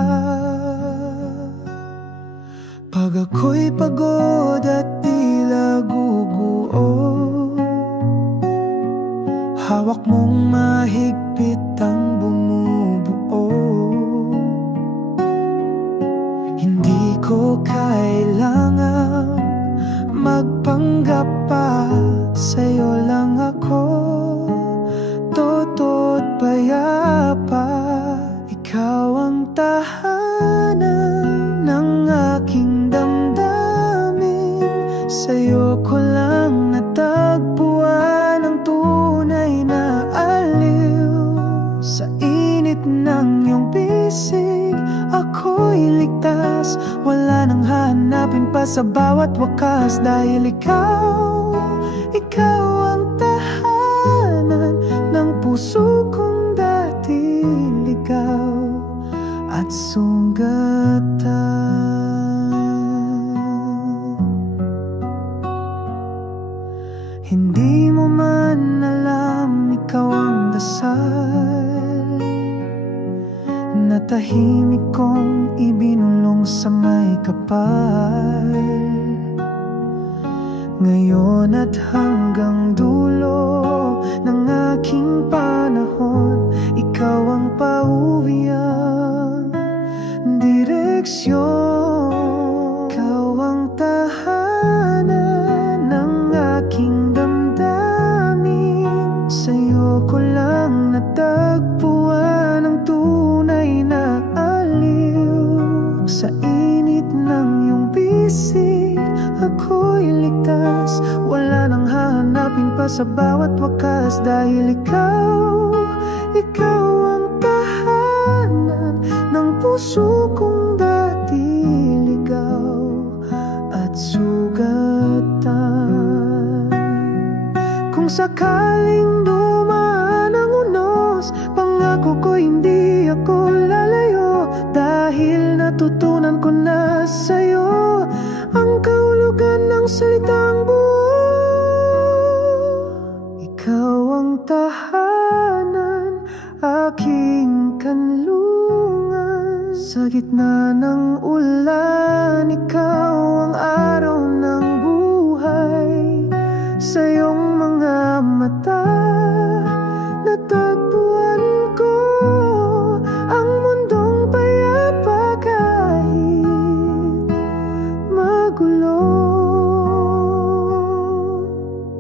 Pag ako'y pagod at tila guguo, hawak mong mahigpit ang bumubuo. Hindi ko kailangan magpanggap pa, sa'yo lang ako toto't payapa. Ikaw ang tahanan ng aking damdamin, sa'yo ko lang natagpuan ang tunay na aliw. Sa init ng iyong bisig, ako'y ligtas, wala nang hahanapin pa sa bawat wakas. Dahil ikaw ang tahanan ng puso kong dati ligaw at sugatan. Hindi mo man alam, ikaw ang dasal na tahimik kong ibinulong sa may kapal. Ngayon at hanggang dulo ng aking panahon, ikaw ang pauwiang direksyon. Ikaw ang tahanan ng aking damdamin, sa'yo ko lang natagpuan ang tunay na aliw. Sa init ng iyong bisig, ako'y ligtas, wala nang hahanapin pa sa bawat wakas. Dahil ikaw ang tahanan ng puso kong dati ligaw at sugatan. Kung sakaling dumaan ang unos, pangako ko hindi ako lalayo. Dahil natutunan ko na sa'yo ang kahulugan ng salitang buo. Ikaw ang tahanan, aking kanlungan. Sa gitna ng ulan, ikaw ang araw ng buhay. Sa iyong mga mata, natagpuan ko ang mundong payapa kahit magulo.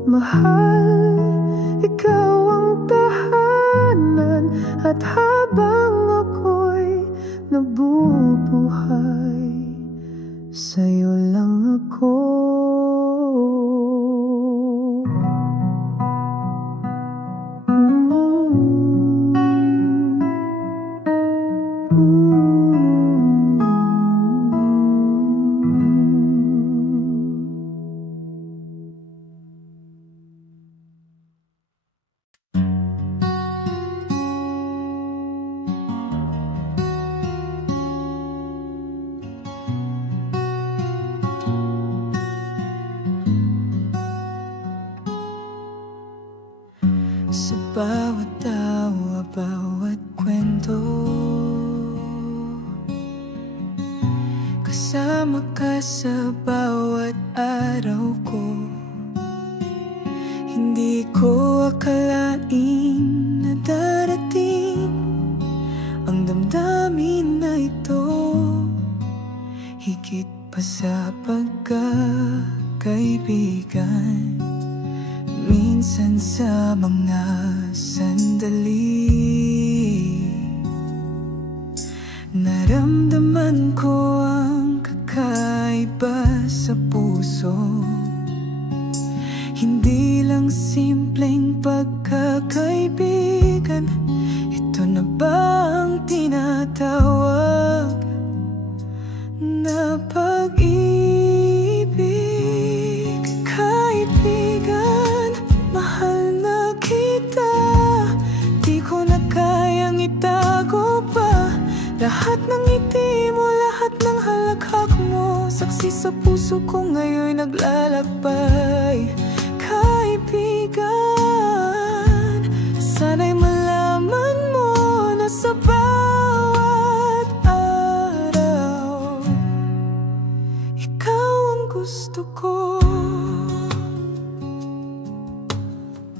Mahal, ikaw ang tahanan, at habang ako'y nabubuhay, sa'yo lang ako. Sa bawat tawa, bawat kwento, kasama ka sa bawat araw ko. Hindi ko akalain na darating ang damdamin na ito, higit pa sa pagkakaibigan. Minsan sa mga sandali, naramdaman ko ang kakaiba sa puso. Hindi lang simpleng pagkakaibigan, ito na ba ang tinatawag na pag-ibig? Kaibigan, mahal na kita, di ko na kayang itago pa. Lahat ng ngiti mo, lahat ng halakhak mo, saksi sa puso ko ngayon naglalakbay. Kaibigan, sana'y malaman mo na sa bawat araw ikaw ang gusto ko.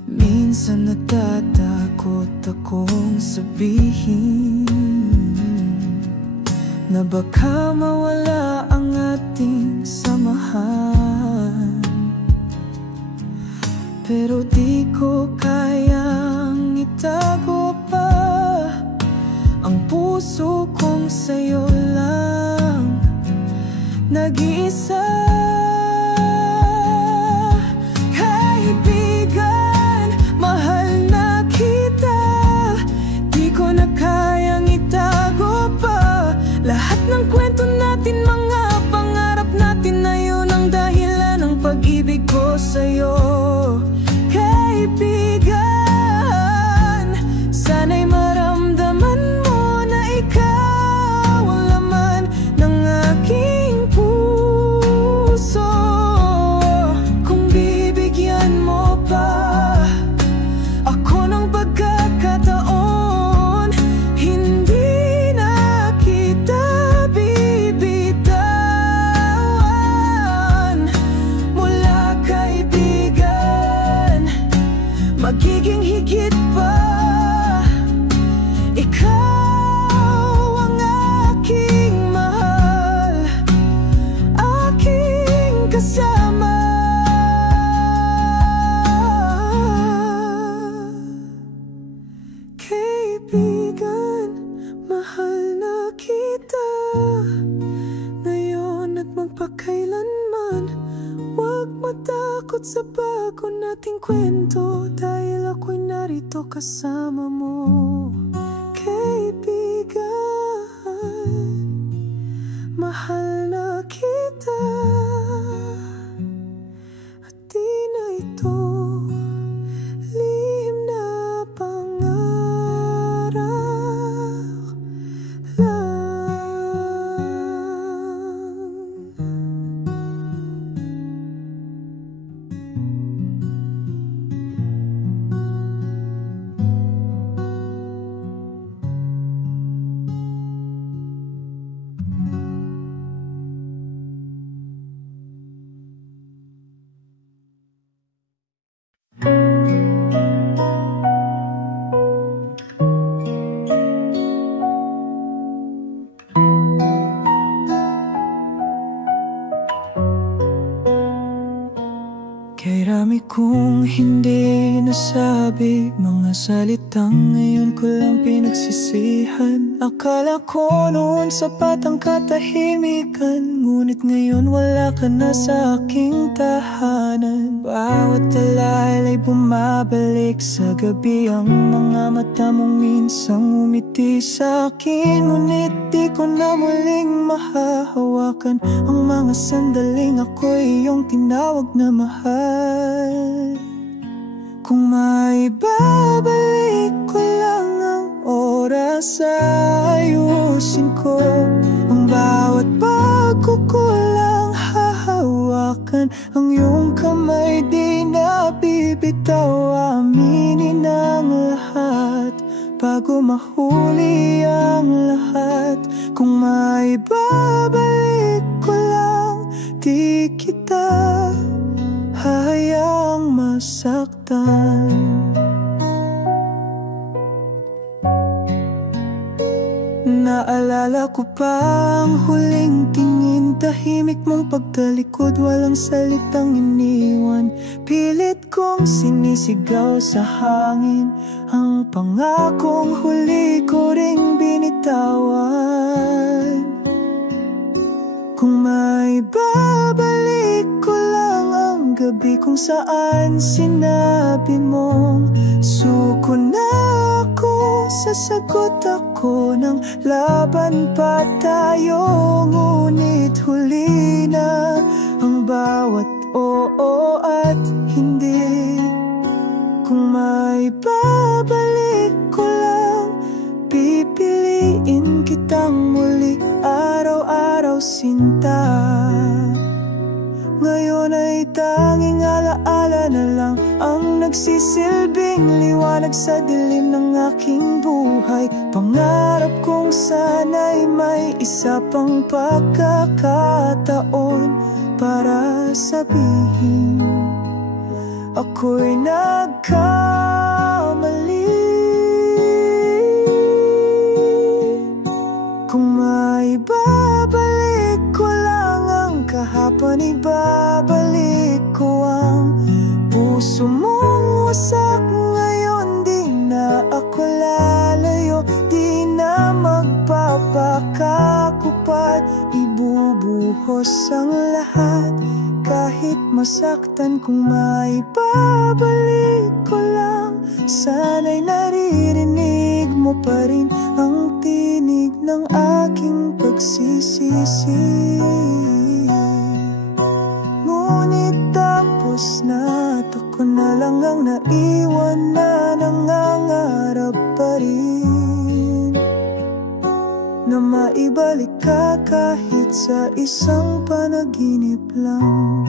Minsan natatakot akong sabihin na baka mawala ang ating samahan, pero di ko kayang itago pa ang puso kong sa'yo lang nag-iisa. Kaibigan, mahal na kita, di ko na kayang itago pa lahat ng kwento natin, mga pangarap natin na yun ang dahilan ng pag-ibig ko sa'yo. Kaibigan, sana'y maramdaman mo na ikaw ang laman ng aking puso. Kung bibigyan mo pa ako ng pagkakataon, hindi na kita bibitawan. Mula kaibigan, magiging higit pa. Ikaw ang aking mahal, aking kasama. Kaibigan, mahal na kita ngayon at magpakailanman. Huwag matakot sa bago nating kwento, dahil ako'y narito kasama mo. Kaibigan, mahal na kita, at di na ito lihim na pangarap Kay rami kong hindi nasabi, mga salitang ngayon ko lang pinagsisihan. Akala ko noon sapat ang katahimikan, ngunit ngayon wala ka na sa aking tahanan. Bawat alaala ay bumabalik sa gabi, ang mga mata mong minsang umiti sa akin, ngunit di ko na muling mahahawakan ang mga sandaling ako'y iyong tinawag na mahal. Kung maibabalik ko lang ang oras, ayusin ko ang bawat pagkukulang, hahawakan ang iyong kamay, di na bibitaw, aminin ang lahat bago mahuli ang lahat. Kung maibabalik ko lang, di kita hayaang masaktan. Naalala ko pa ang huling tingin, tahimik mong pagtalikod, walang salitang iniwan. Pilit kong sinisigaw sa hangin ang pangakong huli ko ring binitawan. Kung maibabalik ko lang ang gabi kung saan sinabi mong suko na ako, sasagot ako ng laban pa tayo, ngunit huli na ang bawat oo at hindi. Kung maibabalik ko lang, pipiliin kitang muli araw-araw sinta. Ngayon ay tanging alaala na lang ang nagsisilbing liwanag sa dilim ng aking buhay. Pangarap kong sana'y may isa pang pagkakataon para sabihin ako'y nagkamali. Kung maibabalik ko lang ang kahapon, ibabalik ko ang puso mong wasak ngayon. Di na ako lalayo, di na magpapakakupad. Ibubuhos ang lahat kahit masaktan. Kung maibabalik ko lang, sana'y naririnig mo pa rin ang tinig ng aking pagsisisi. Ngunit tapos na, ako na lang ang naiwan na nangangarap pa rin na maibalik ka kahit sa isang panaginip lang.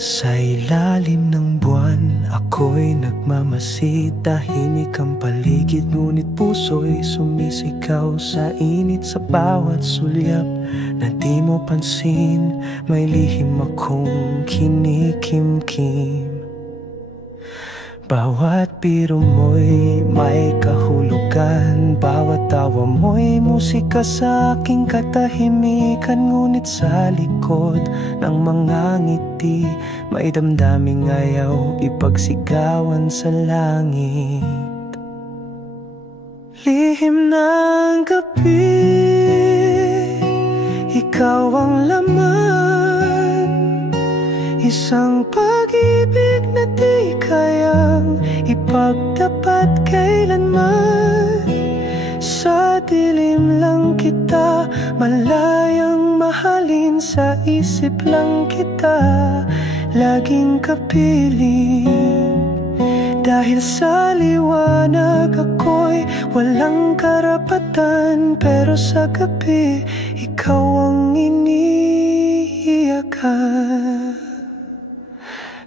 Sa ilalim ng buwan, ako'y nagmamasid. Tahimik ang paligid, ngunit puso'y sumisigaw sa init. Sa bawat sulyap na di mo pansin, may lihim akong kinikimkim. Bawat biro mo'y may kahulugan, bawat tawa mo'y musika sa aking katahimikan. Ngunit sa likod ng mga ngiti, may damdaming ayaw ipagsigawan sa langit. Lihim ng gabi, ikaw ang laman, isang pag-ibig na di kayang ipagtapat kailanman. Sa dilim lang kita, malayang mahalin, sa isip lang kita laging kapiling. Dahil sa liwanag ako'y walang karapatan, pero sa gabi ikaw ang iniiyakan.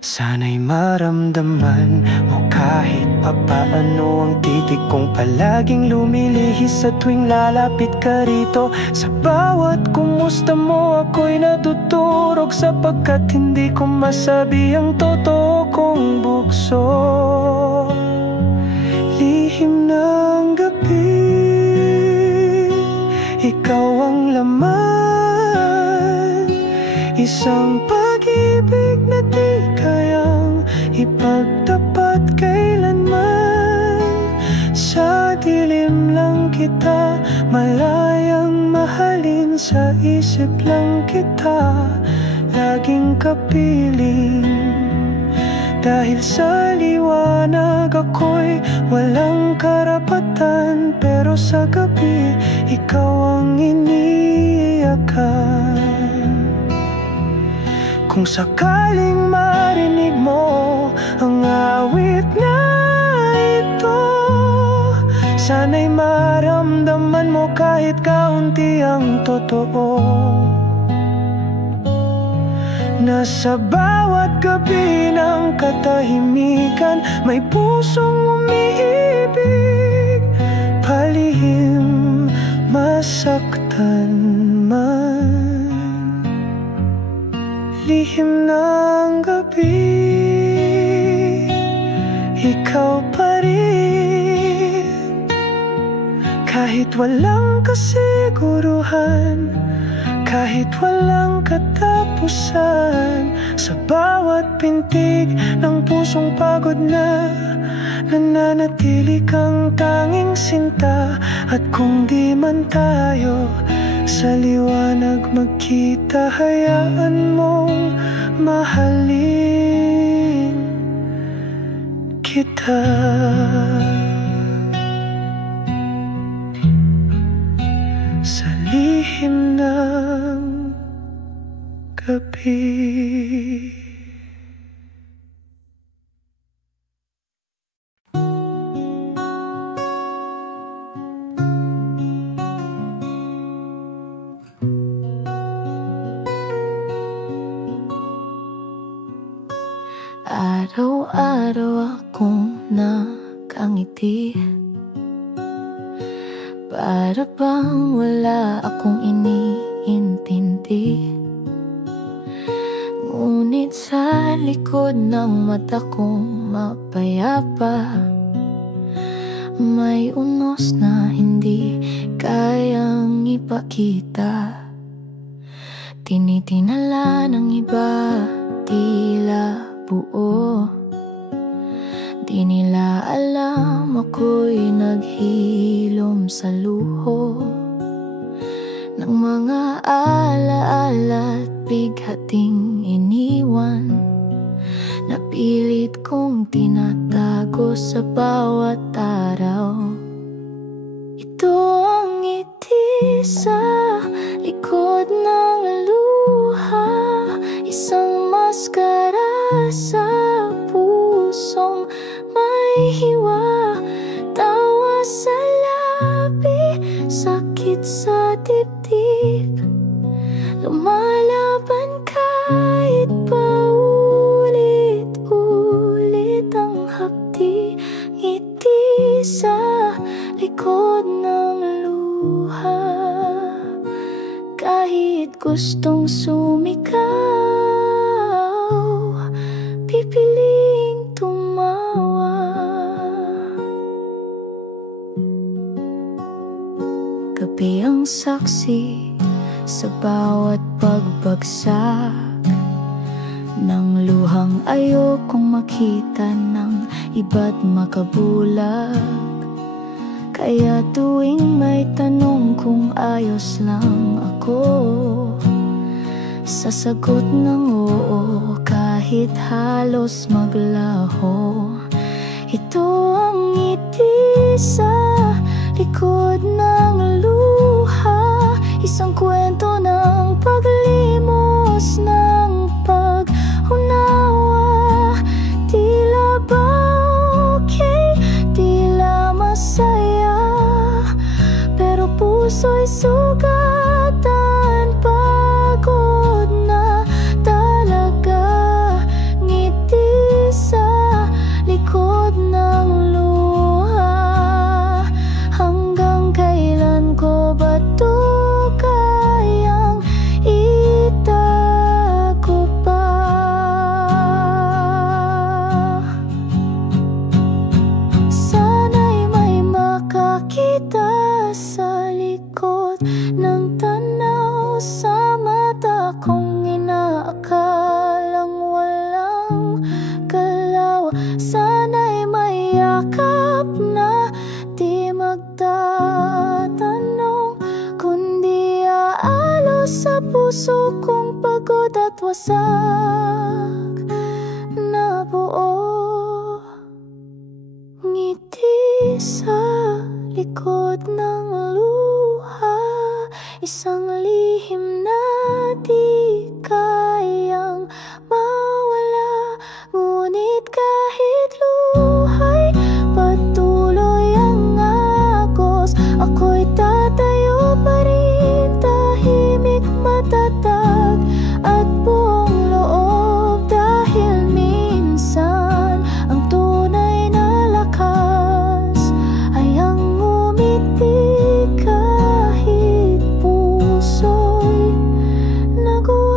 Sana'y maramdaman mo kahit papaano ang titig kong palaging lumilihis sa tuwing lalapit ka rito. Sa bawat kumusta mo ako'y natuturog, sapagkat hindi ko masabi ang totoo kong bukso. Lihim ng gabi, ikaw ang laman, isang pag-ibig na di kayang ipagtapat kailanman. Sa dilim lang kita, malayang mahalin, sa isip lang kita laging kapiling. Dahil sa liwanag ako'y walang karapatan, pero sa gabi ikaw ang iniiyakan. Kung sakaling marinig mo ang awit na ito, sana'y maramdaman mo kahit kaunti ang totoo. Nasa bawat gabi ng katahimikan, may pusong umiibig, palihim masaktan man. Lihim ng gabi, ikaw pa rin. Kahit walang kasiguruhan, kahit walang katapusan, sa bawat pintig ng pusong pagod na, nananatili kang tanging sinta. At kung di man tayo Sa liwanag magkita, hayaan mong mahalin kita. Sa lihim ng gabi. Araw-araw akong nakangiti, para bang wala akong iniintindi. Ngunit sa likod ng mata kong mapayapa, may unos na hindi kayang ipakita. Tinitinala ng iba, tila buo. Di nila alam ako'y naghilom sa luho ng mga alaala at bighating iniwan, na pilit kong tinatago sa bawat araw. Ito ang ngiti sa likod ng luha, isang maskara sa pusong may hiwa. Tawa sa labi, sakit sa dibdib, lumalaban kahit paulit-ulit ang hapdi. Ngiti sa likod ng luha, kahit gustong sumigaw, pipiling tumawa. Gabi ang saksi sa bawat pagbagsak ng luhang ayokong makita ng iba't makabulag. Kaya tuwing may tanong kung ayos lang ako, sasagot ng oo kahit halos maglaho. Ito ang ngiti sa likod ng luha, isang kwento ng paglimos ng pag-unawa. Tila ba okay, tila masaya, pero puso'y sugatan, pagod na talaga. Ngiti sa likod ng luha, hanggang kailan ko ba to kayang itago pa? Sana'y may makakita sa likod ng tanaw, sa mata kong inaakalang walang galaw. Sana'y may yakap na di magtatanong, kundi aalos sa puso kong pagod at wasak na buo. Ngiti sa likod ng luha, isang lihim na di kayang mawala. Ngunit kahit luha'y patuloy ang agos, ako'y tatayo pa rin, tahimik, matatag at buong loob. Dahil minsan ang tunay na lakas ay ang ngumiti kahit puso'y nagwa.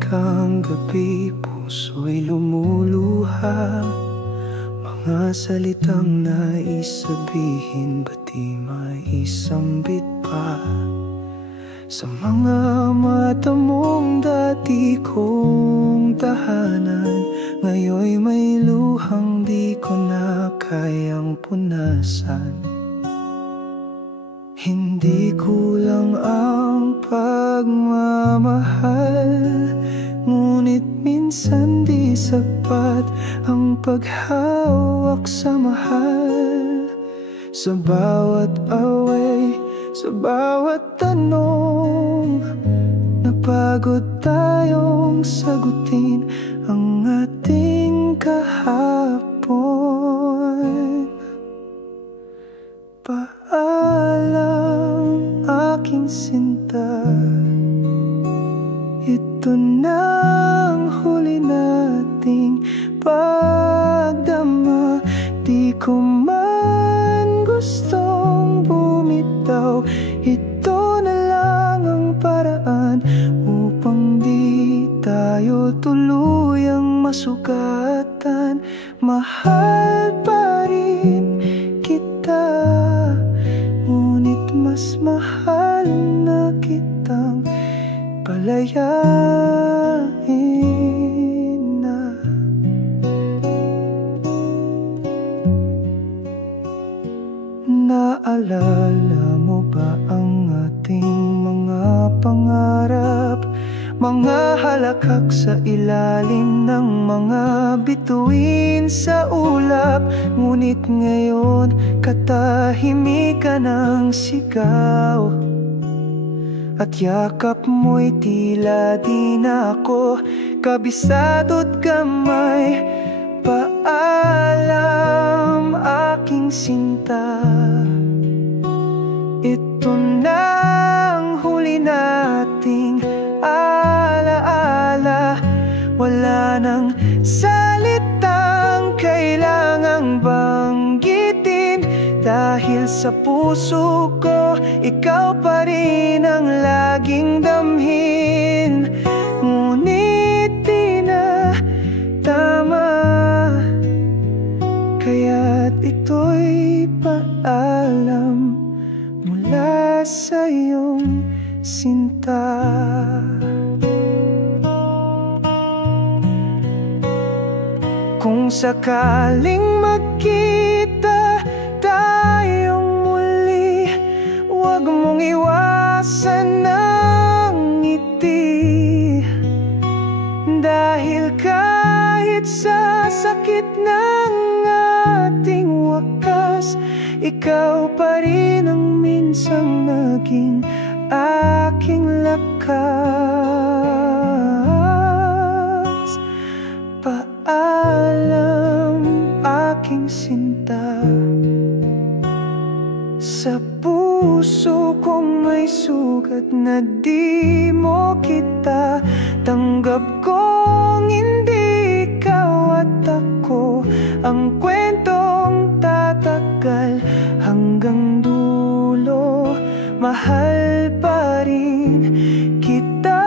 kang gabi, puso'y lumuluha. Mga salitang nais sabihin, ba't di maisambit pa? Sa mga mata mong dati kong tahanan, ngayon'y may luhang di ko na kayang punasan. Hindi kulang ang pagmamahal, ngunit minsan di sapat ang paghawak sa mahal. Sa bawat away, sa bawat tanong, napagod tayong sagutin ang ating kahapon. Paalam aking sinta, ito na ang huli nating pagdama. Di ko man gustong bumitaw, ito na lang ang paraan upang di tayo tuluyang masugatan. Mahal pa rin kita, ngunit mas mahal na kitang palayain na. Naalala mo ba ang ating mga pangarap? Mga halakhak sa ilalim ng mga bituin sa ulap. Ngunit ngayon katahimikan ang sigaw, at yakap mo'y tila di na ako kabisado't gamay. Paalam aking sinta, ito na ang huli nating alaala. Wala nang salitang kailangang banggitin, dahil sa puso ko ikaw pa rin ang laging damhin. Ngunit di na tama, kaya't ito'y paalam mula sa iyong sinta. Kung sakaling magkita tayong muli, huwag mong iwasan ang ngiti, dahil kahit sa sakit ng ating wakas, ikaw pa rin ang minsang naging aking lakas. Paalam aking sinta, sa puso kong may sugat na di mo kita. Tanggap kong hindi ikaw at ako ang kwentong tatagal hanggang dulo. Mahal pa rin kita,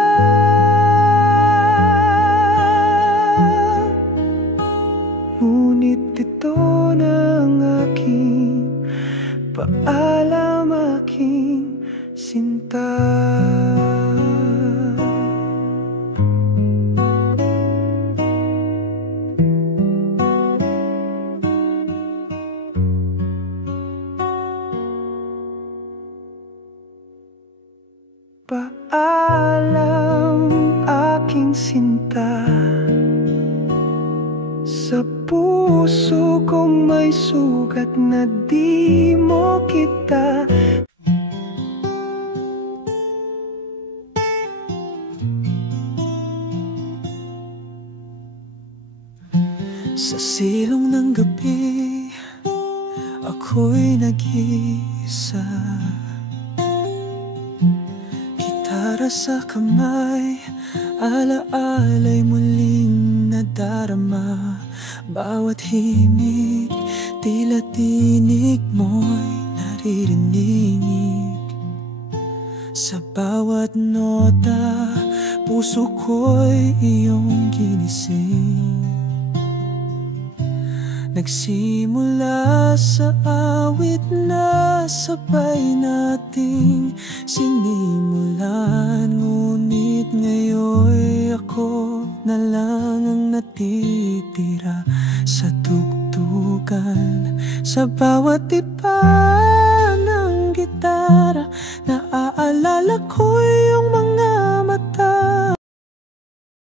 ngunit ito na ang aking paalam aking sinta. Paalam aking sinta, sa puso kong may sugat na di mo kita. Sa silong ng gabi, ako'y nag-iisa. Gitara sa kamay, alaala'y muling nadarama. Bawat himig, tila tinig mo'y naririnig. Sa bawat nota, puso ko'y iyong ginising. Nagsimula sa awit na sabay nating sinimulan, ngunit ngayon'y ako na lang ang natitira sa tugtugan. Sa bawat iba